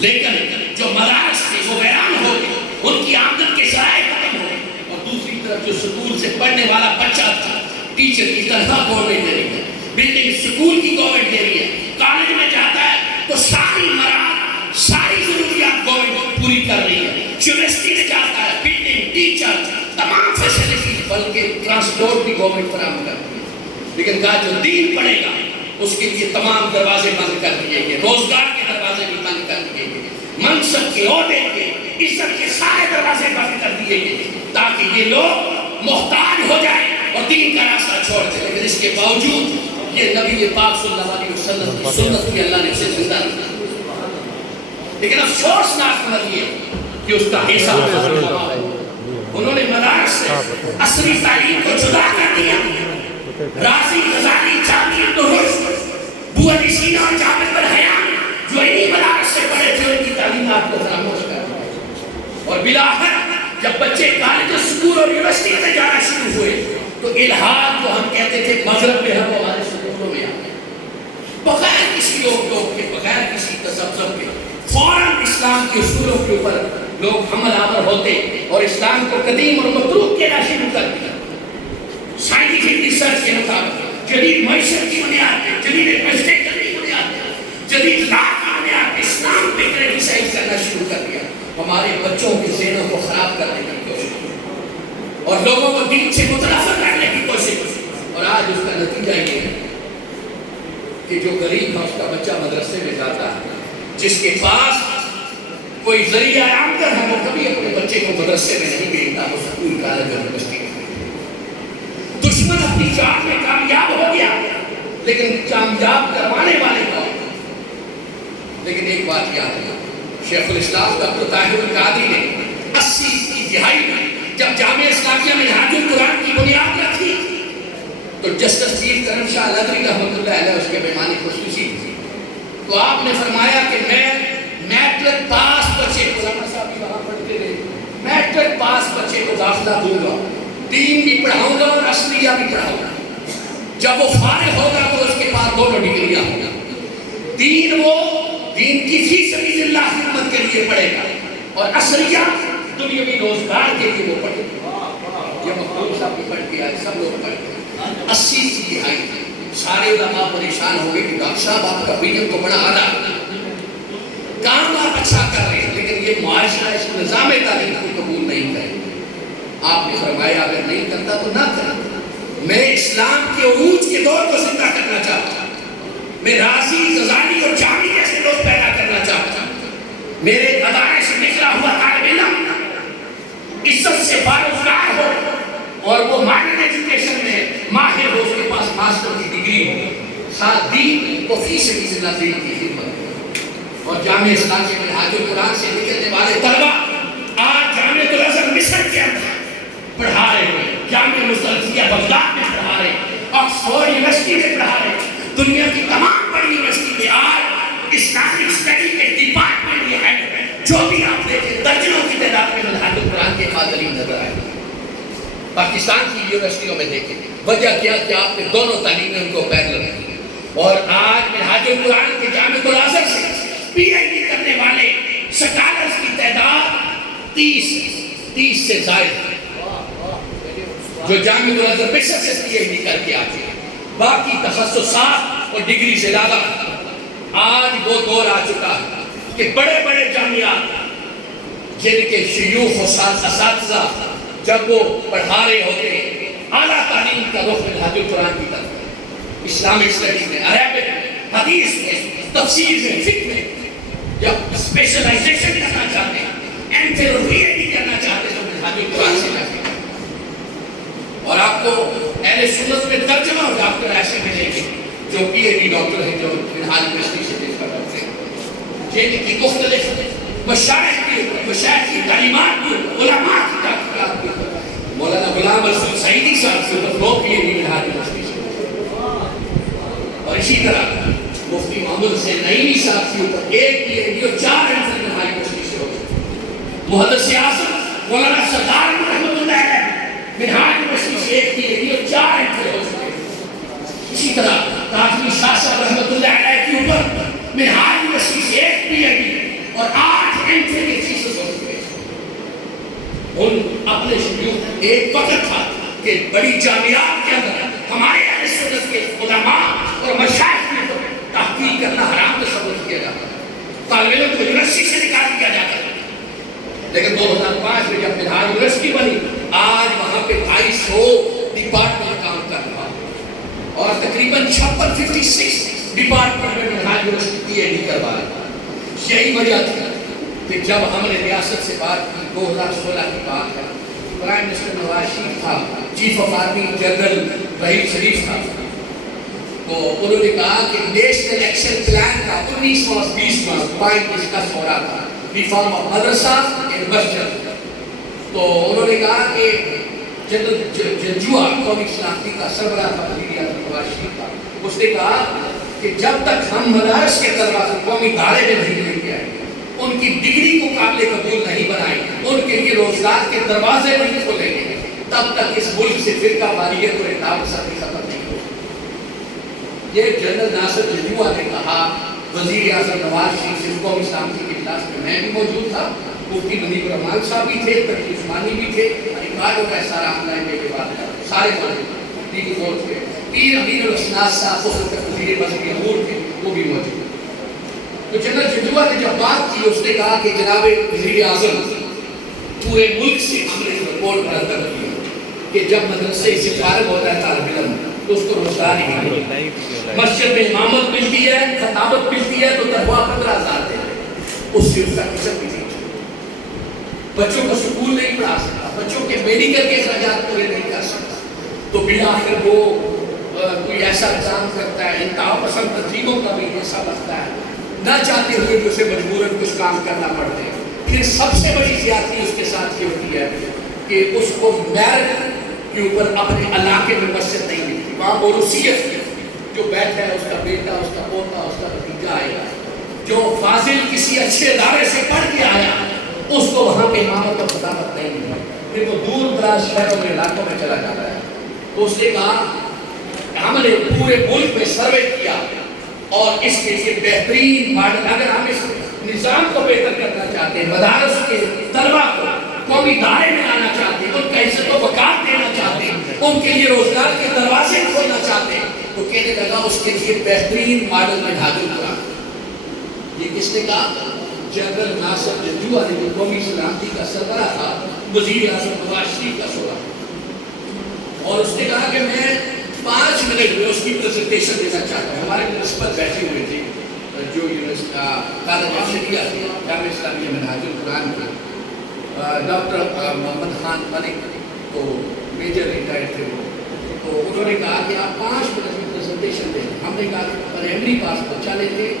لیکن جو مدارس تھے وہ ویران ہو گئے، ان کی آمدن کے ذرائع ختم ہو گئے. اور دوسری طرف جو سکول سے پڑھنے والا بچہ تھا، ٹیچر کی تنخواہ گورنمنٹ دے رہی ہے، بلڈنگ سکول کی گورنمنٹ دے رہی ہے، کالج میں جاتا ہے تو ساری مراد، ساری ضروریات گورنمنٹ پوری کر رہی ہے. یونیورسٹی میں جاتا ہے، بلڈنگ، ٹیچر، تمام فیسلٹی، بلکہ ٹرانسپورٹ بھی گورنمنٹ فراہم کر رہی ہے. لیکن کہا جو دین پڑھے گا اس کے لیے تمام دروازے بند کر دیے گئے، روزگار کے دروازے بھی بند کر دیے گئے، منصب کے، عہدے کے، عزت کے سارے دروازے بند کر دیے گئے تاکہ یہ لوگ محتاج ہو جائیں اور دین کا راستہ چھوڑ دیں. لیکن اس کے باوجود یہ نبی پاک صلی اللہ علیہ وسلم کی سنت کی اللہ نے اسے زندہ رکھا. لیکن افسوسناک نظریہ کہ اس کا حصہ انہوں نے مدارس سے عصری تعلیم کو جدا کر دیا. رازی، غزالی، چاندی، ابو علی سینا اور جابر بن حیان جو انہی مدارس سے پڑھے تھے ان کی تعلیمات کو خاموش کر دیا. اور بلاخر جب بچے کالج، اسکول اور یونیورسٹی میں جانا شروع ہوئے تو الہاد جو ہم کہتے تھے مغرب میں ہم ہمارے سکولوں میں آتے بغیر کسی روک کے، بغیر کسی تذبذب کے فوراً اسلام کے اصولوں کے اوپر لوگ عمل آور ہوتے اور اسلام کو قدیم اور متروک کہنا شروع کر دیا. سائنٹیفک ریسرچ کے مطابق جدید معیشت کی بنیاد پہ، جدید ایڈمنسٹریشن کی بنیاد پہ، جدید لا کی بنیاد پہ اسلام پہ کریٹیسائز کرنا شروع کر دیا. ہمارے بچوں کے ذہنوں کو خراب کرنے کی کوشش کی اور لوگوں کو دین سے متنفر کرنے کی کوشش کی. اور آج اس کا نتیجہ یہ ہے کہ جو غریب ہے اس کا بچہ مدرسے میں جاتا ہے، جس کے پاس کوئی ذریعہ آمدن ہے وہ کبھی اپنے بچے کو مدرسے میں نہیں بھیجتا، وہ سکول کالج یونیورسٹی میں. دشمن اپنی چاہت میں کامیاب ہو گیا لیکن کامیاب کروانے والے کون؟ لیکن ایک بات یاد ہے، شیخ الاسلام ڈاکٹر طاہر القادری نے 80 کی دہائی میں جب جامعہ اسلامیہ میں منہاج القرآن کی بنیاد رکھی تو جسٹس چیف کرم شاہ الازہری رحمۃ اللہ علیہ اس کے مہمانی خصوصی تھی. تو آپ نے فرمایا کہ میں میٹرک پاس بچے کو، رحمت صاحب بھی وہاں پڑھتے رہے، میٹرک پاس بچے کو داخلہ دوں گا، دین بھی پڑھاؤں گا اور عصریہ بھی پڑھاؤں گا. جب وہ فارغ ہوگا تو اس کے پاس دونوں ڈگریاں ہوں گا. دین کی فی سبیل اللہ خدمت کے لیے پڑھے گا اور عصریہ دنیاوی روزگار کے لیے وہ پڑھے گا. یہ مخلوق صاحب بھی پڑھ کے آئے، سب لوگ پڑھ کے 80 کی دہائی سارے علماء پریشان ہو گئے کہ ڈاکٹر صاحب آپ کا ویژن تو بڑا اعلیٰ، کام آپ اچھا کر رہے ہیں لیکن یہ معاشرہ اس نظام تعلیم کو قبول نہیں کرے. آپ نے فرمایا اگر نہیں کرتا تو نہ کریں. میں اسلام کے عروج کے دور کو زندہ کرنا چاہتا ہوں، میں رازی، غزالی اور جامی جیسے لوگ پیدا کرنا چاہتا ہوں، میرے ادارے سے نکلا ہوا طالب علم عزت سے باروزگار ہو اور وہ ماڈرن ایجوکیشن میں ماہر ہو، اس کے پاس ماسٹر کی ڈگری ہو، ساتھ دین کو فی سبیل اللہ دین کی خدمت اور جامعہ اسلامیہ منہاج القرآن سے نکلنے والے طلبہ آج جامعہ الازہر مصر کے اندر پڑھا رہے ہیں، جامعہ مستلزیہ بغداد میں پڑھا رہے ہیں، آکسفورڈ یونیورسٹی میں پڑھا رہے ہیں، دنیا کی تمام بڑی یونیورسٹی میں آج اسلامک اسٹڈی کے ڈپارٹمنٹ یہ ہے، جو بھی آپ دیکھیں درجنوں کی تعداد میں منہاج القرآن کے فاضلین نظر آئے۔ پاکستان کی یونیورسٹیوں میں دیکھیں وجہ کیا کہ آپ نے دونوں تعلیمیں ان کو پیرلل کی، اور آج منہاج القرآن کے جامعہ الازہر سے پی ایچ ڈی کرنے والے سکالرز کی تعداد 30 سے زائد ہے، جو جامعہ الازہر مصر سے پی ایچ ڈی کر کے آتے ہیں، باقی تخصصات اور ڈگری سے زیادہ۔ آج وہ دور آ چکا ہے کہ بڑے بڑے جامعات جن کے شیوخ و اساتذہ جب وہ پڑھا رہے ہوتے ہیں اعلیٰ تعلیم کا رخ منہاج القرآن کی طرف، اسلامک اسٹڈی میں، عربک میں، حدیث میں، تفسیر میں، فقہ میں جب اسپیشلائزیشن کرنا چاہتے ہیں، ایم فل اور پی ایچ ڈی کرنا چاہتے ہیں تو منہاج القرآن سے جاتے ہیں۔ اور آپ کو اہل سنت میں ترجمہ ڈاکٹر ایسے ملیں گے جو پی ایچ ڈی ڈاکٹر ہیں، جو منہاج یونیورسٹی سے دیکھا کرتے ہیں، جن کی مختلف مشائخ کی تعلیمات کی، علماء کی تحقیقات کی، مولانا غلام رسول سعیدی صاحب سے تو 2 پی ایچ ڈی منہاج یونیورسٹی سے، اور اسی طرح مفتی محمد حسین نعیمی صاحب کے اوپر 1 پی ایچ ڈی اور 4 ایم فل منہاج یونیورسٹی سے ہوتے، محدث اعظم مولانا سردار رحمۃ اللہ علیہ منہاج یونیورسٹی سے 1 پی ایچ ڈی اور 4 ایم فل ہو چکے۔ اسی طرح قاضی شاہ صاحب رحمۃ اللہ علیہ کے اوپر منہاج یونیورسٹی سے 1 پی ایچ ڈی اور 8 ایم فل کے تھیسس ہو چکے۔ ان اپنے شیوخ ایک وقت تھا کہ بڑی جامعات کے اندر ہمارے اہل سنت کے علماء اور مشائخ کے اوپر تحقیق کرنا حرام تصور کیا جاتا ہے، طالب علم کو یونیورسٹی سے نکال دیا جاتا ہے۔ لیکن 2005 میں جب منہاج یونیورسٹی بنی، آج وہاں پہ 250 ڈپارٹمنٹ کام کر رہا ہے، اور تقریباً 56 ڈپارٹمنٹ میں منہاج یونیورسٹی پی ایچ ڈی کروا رہا ہے۔ یہی وجہ تھی کہ جب ہم نے ریاست سے بات کی، 2016 کی بات ہے، پرائم منسٹر نواز شریف تھا، چیف آف آرمی جنرل رحیم شریف تھا، تو انہوں نے کہا کہ نیشنل ایکشن پلان کا 1920 میں پوائنٹ ڈسکس ہو رہا تھا، ریفارم آف مدرسہ اینڈ مسجد۔ تو انہوں نے کہا کہ جنرل جنجوعہ قومی سلامتی کا سربراہ تھا، وزیر اعظم نواز شریف تھا، اس نے کہا کہ جب تک ہم مدارس کے طلباء کو قومی دائرے میں نہیں لے کے آئیں، ان کی ڈگری کو قابل قبول نہیں بنائیں، ان کے لیے روزگار کے دروازے نہیں کھولیں گے، تب تک اس ملک سے فرقہ واریت اور انتہا پسندی ختم نہیں ہوگی۔ یہ جنرل ناصر جنجوعہ نے کہا وزیر اعظم نواز شریف سے قومی سلامتی کے اجلاس میں، میں بھی موجود تھا، مفتی منیب الرحمان صاحب بھی تھے، تقی عثمانی بھی تھے، ریکارڈ ہوتا ہے سارا آن لائن کے بعد سارے موجود تھے، پیر امین الاسناد صاحب وزیر مذہبی امور تھے، وہ بھی موجود۔ تو جنرل جنجوعہ نے جب بات کی، اس نے کہا کہ جناب وزیر اعظم، پورے ملک سے ہم نے رپورٹ مرتب کی کہ جب مدرسے سے فارغ ہوتا ہے طالب علم تو اس کو روزگار ہی نہیں ملتا، مسجد میں امامت ملتی ہے، خطابت ملتی ہے تو تنخواہ 15,000 دے، اس سے اس کا کچھ بھی نہیں، بچوں کو سکول نہیں پڑھا سکتا، بچوں کے میڈیکل کے اخراجات پورے نہیں کر سکتا، تو بالآخر وہ کوئی ایسا کام کرتا ہے، انتہا پسند تنظیموں کا بھی ایسا لگتا ہے، نہ چاہتے ہوئے بھی اسے مجبوراً کچھ کام کرنا پڑتے ہیں۔ پھر سب سے بڑی زیادتی اس کے ساتھ یہ ہوتی ہے کہ اس کو میرٹ کے اوپر اپنے علاقے میں مسجد نہیں ملتی، وہاں موروثیت جو بیٹھا ہے، اس کا بیٹا، اس کا پوتا، اس کا بھتیجا آئے گا، جو فاضل کسی اچھے ادارے سے پڑھ کے آیا، اس کو وہاں پہ امامت اور خطابت نہیں ملی، پھر وہ دور دراز شہروں میں علاقوں میں چلا جاتا ہے۔ تو اس نے کہا ہم نے پورے ملک میں سروے کیا اور اس کے لیے بہترین ماڈل، اگر ہم اس نظام کو بہتر کرنا چاہتے ہیں، مدارس کے طلباء کو قومی دائرے میں لانا چاہتے ہیں، ان کا عزت و وقار دینا چاہتے ہیں، ان کے لیے روزگار کے دروازے کھولنا چاہتے ہیں، تو کہنے لگا اس کے لیے بہترین ماڈل منہاج القرآن۔ یہ کس نے کہا؟ جنرل ناصر جنجوعہ نے، جو قومی سلامتی کا سربراہ تھا، وزیر اعظم نواز شریف کا سوال۔ اور اس نے کہا کہ میں 5 منٹ میں اس کی پریزنٹیشن دینا چاہتا ہوں. ہمارے پرنسپل بیٹھے ہوئے تھے جو کالج آف شریعہ تھے جامعہ اسلامیہ منہاج القرآن کے ڈاکٹر محمد خان ملک تو میجر ریٹائر تھے وہ. تو انہوں نے کہا کہ آپ 5 منٹ کی پریزنٹیشن دیں. ہم نے کہا کہ پرائمری پاس بچہ لیتے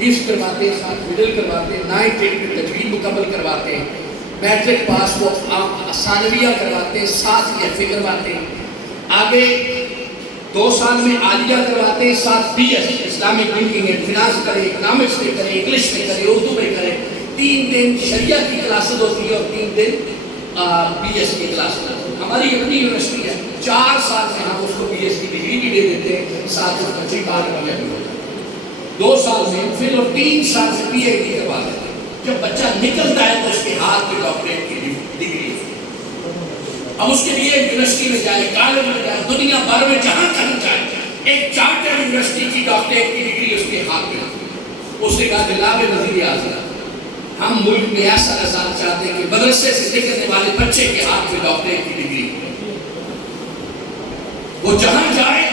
حفظ کرواتے ساتھ مڈل کرواتے 9th 8th میں تجوید مکمل کرواتے میٹرک پاس کو ثانویہ کرواتے ساتھ ایف اے کرواتے آگے 2 سال میں عالیہ کرواتے ساتھ B S Islamic banking and finance کرے اکنامکس میں کرے انگلش میں کرے اردو میں کرے 3 دن شریعہ کی کلاسز ہوتی ہے اور 3 دن بی ایس کی کلاسز ہوتی ہے. ہماری اپنی یونیورسٹی ہے 4 سال میں ہم اس کو بی ایس کی ڈگری بھی دے دیتے ہیں ساتھ اس بچے کا بھی ہوتا ہے. 2 سال میں پھر اور 3 سال سے پی ایچ ڈی کروا دیتے ہیں. جب بچہ نکلتا ہے تو اس کے ہاتھ میں ڈاکٹریٹ کی ڈگری ہے. اب اس کے لیے یونیورسٹی میں جائے کالج میں جائے دنیا بھر میں جہاں کہیں جائے ایک چارٹر یونیورسٹی کی ڈاکٹریٹ کی ڈگری اس کے ہاتھ میں. اس نے کہا جناب وزیر اعظم ہم ملک میں ایسا نظام چاہتے ہیں کہ مدرسے سے نکلنے والے بچے کے ہاتھ میں ڈاکٹریٹ کی ڈگری وہ جہاں جائے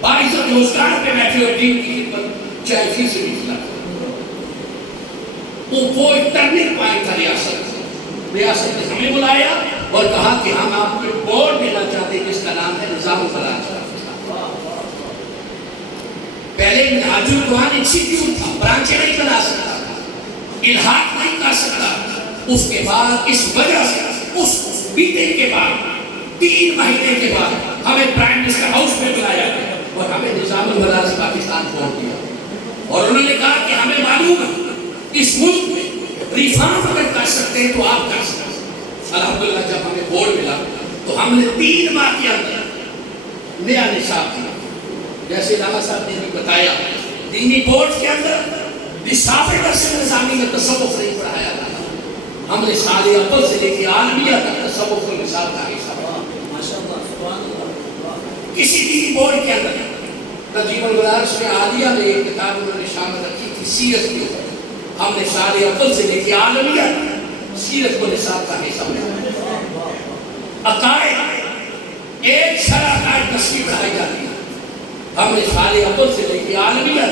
باعزت روزگار پہ بیٹھے ہوئے دین کی خدمت چاہے فی سے بھی وہ ایک ٹرننگ پوائنٹ تھا. ریاست نے ہمیں بلایا اور کہا کہ ہم آپ کو بورڈ دینا چاہتے ہیں جس کا نام ہے نظام الفلاح. پہلے منہاج القرآن انسٹیٹیوٹ تھا برانچیں نہیں بنا سکتا الحاق نہیں کر سکتا. اس کے بعد اس وجہ سے اس میٹنگ کے بعد 3 مہینے کے بعد ہمیں پرائم منسٹر ہاؤس میں بلایا اور ہمیں نظام المدارس پاکستان پہنچ دیا اور انہوں نے کہا کہ ہمیں معلوم ہے اس ملک میں ریفارم اگر کر سکتے ہیں تو آپ کر سکتے ہیں. الحمدللہ جب ہمیں بورڈ ملا تو ہم نے 3 ماہ کے اندر نیا نصاب دیا. جیسے علامہ صاحب نے بھی بتایا دینی بورڈ کے اندر نصاب درس نظامی میں تصوف نہیں پڑھایا تھا. ہم نے سال اول سے لے کے عالمیہ تک تصوف و نصاب کا حصہ کسی دینی بورڈ کے اندر تنظیم المدارس میں عالیہ میں ایک کتاب انہوں نے شامل رکھی تھی سیرت کے اوپر. ہم نے سال اول سے لے کے عالمیہ سیرت و نصاب کا حصہ عقائد ایک شرح عقائد تصویر پڑھائی جاتی ہے. ہم نے سال اول سے لے کے عالمیہ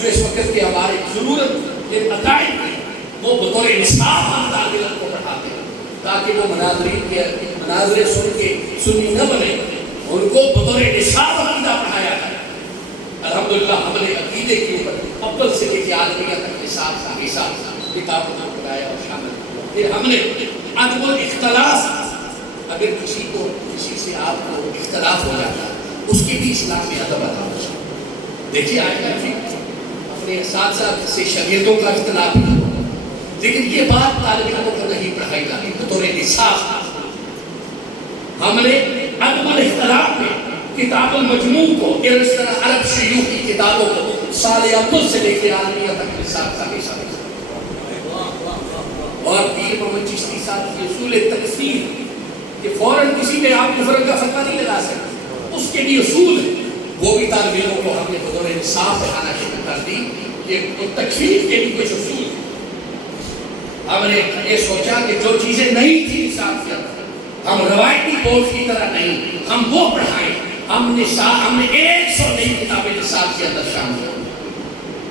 جو اس وقت کے ہمارے ضرورت کے عقائد ہیں وہ بطور نصاب ہم طالب کو پڑھاتے ہیں تاکہ وہ مناظرے سن کے سنی نہ بنے ان کو بطور نصاب عقیدہ پڑھایا جائے. الحمدللہ ہم نے عقیدے کے اوپر اول سے لے کے عالمیہ تک نصاب کا حصہ کتابوں کو پڑھایا اور شامل کیا. پھر ہم نے عدم الاختلاف اگر کسی سے آپ کو اختلاف ہو جاتا ہے اس کے بھی اسلام میں ادب ادا ہو جاتا ہے. دیکھیے آج کل اپنے اساتذہ سے شاگردوں کا اختلاف نہیں ہو لیکن یہ بات طالب علموں کو نہیں پڑھائی جاتی بطور نصاب. ہم نے عدم الاختلاف میں کتاب المجموع کو عرب شیوخ کی کتابوں کو سال اول سے لے کے عالمیہ تک نصاب کا حصہ اور پیر محمد چشتی صاحب کی اصول تکفیر کہ فوراً کسی پہ آپ کفر کا فتویٰ نہیں لگا سکتے اس کے بھی اصول ہیں وہ بھی طالب علموں کو ہم نے بطور نصاب پڑھانا شروع کر دی کہ تکفیر کے بھی کچھ اصول ہیں. ہم نے یہ سوچا کہ جو چیزیں نہیں تھی نصاب کے اندر ہم روایتی بورڈ کی طرح نہیں ہم وہ پڑھائیں. ہم نے 100 نئی کتابیں نصاب کے اندر شامل ہیں.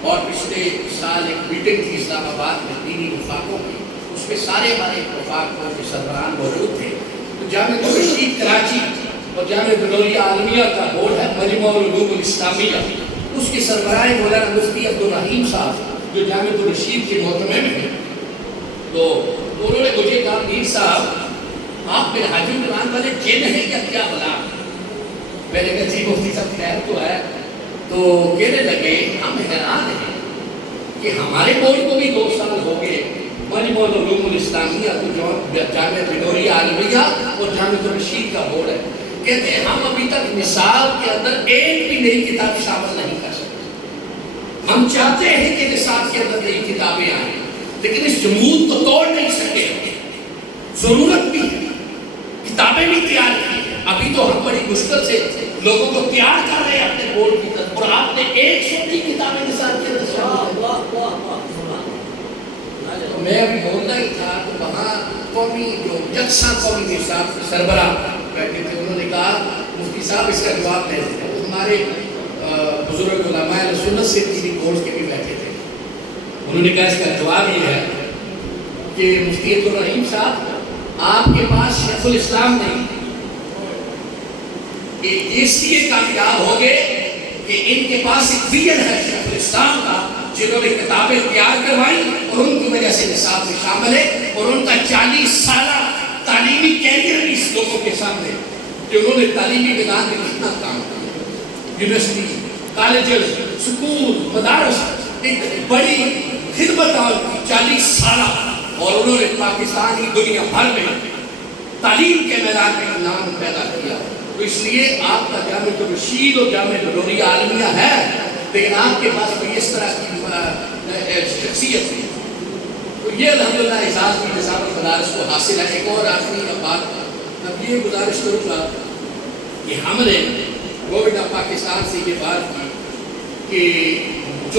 اور پچھلے سال ایک میٹنگ تھی اسلام آباد میں دینی وفاقوں کی اس میں سارے ہمارے وفاقوں کے سربراہان موجود تھے. تو جامعہ رشید کراچی اور جامعہ بنوری عالمیہ کا بورڈ ہے مجمع العلوم الاسلامیہ اس کے سربراہ مولانا مفتی عبدالرحیم صاحب جو جامعہ رشید کے محتمم ہیں. تو انہوں نے مجھے کہا میر صاحب آپ میرے حاجی القرآن والے جن ہیں یا کیا بلا. میں نے کہا جی مفتی صاحب خیر تو ہے. تو کہنے لگے ہم حیران ہیں کہ ہمارے بورڈ کو بھی 2 سال ہو گئے مجمع العلوم الاسلامیہ جو جامعہ بنوری عالمیہ اور جامعہ رشید کا بورڈ ہے. کہتے ہیں ہم ابھی تک نصاب کے اندر ایک بھی نئی کتاب شامل نہیں کر سکتے. ہم چاہتے ہیں کہ نصاب کے اندر نئی کتابیں آئیں لیکن اس جمود کو توڑ نہیں سکتے. ضرورت بھی ہے کتابیں بھی تیار کی ہیں. ابھی تو ہم بڑی مشکل سے لوگوں کو تیار کر رہے ہیں اپنے بورڈ کی طرف اور آپ نے 100 کی کتابیں نصاب کے اندر شامل میں ابھی بولنا ہی تھا کہ وہاں قومی جو یکساں قومی نصاب سربراہ بیٹھے تھے، انہوں نے کہا مفتی صاحب اس کا جواب دے دیں. وہ ہمارے بزرگ علماء سنت سے کسی کورس کے بھی بیٹھے تھے. انہوں نے کہا اس کا جواب یہ ہے کہ مفتی عبدالرحیم صاحب آپ کے پاس شیخ الاسلام نہیں، اس لیے کامیاب ہو گئے کہ ان کے پاس ایک ویژن ہے شیخ الاسلام کا، جنہوں نے کتابیں تیار کروائی اور ان کی وجہ سے نصاب میں شامل ہے، اور ان کا 40 سالہ تعلیمی کیریئر اس لوگوں کے سامنے کہ انہوں نے تعلیمی میدان میں کتنا کام کیا. یونیورسٹی، کالجز، سکول، مدارس، ایک بڑی خدمت اور 40 سالہ، اور انہوں نے پاکستان کی دنیا بھر میں تعلیم کے میدان میں نام پیدا کیا. تو اس لیے آپ کا جامع الرشید اور جامع العلومیہ عالمیہ ہے، لیکن آپ کے پاس کوئی اس طرح کی شخصیت نہیں. تو یہ الحمدللہ اعزاز کی نصابت مدارس کو حاصل ہے. ایک اور آخری بات اب یہ گزارش کروں گا کہ ہم نے گورنمنٹ آف پاکستان سے یہ بات کی کہ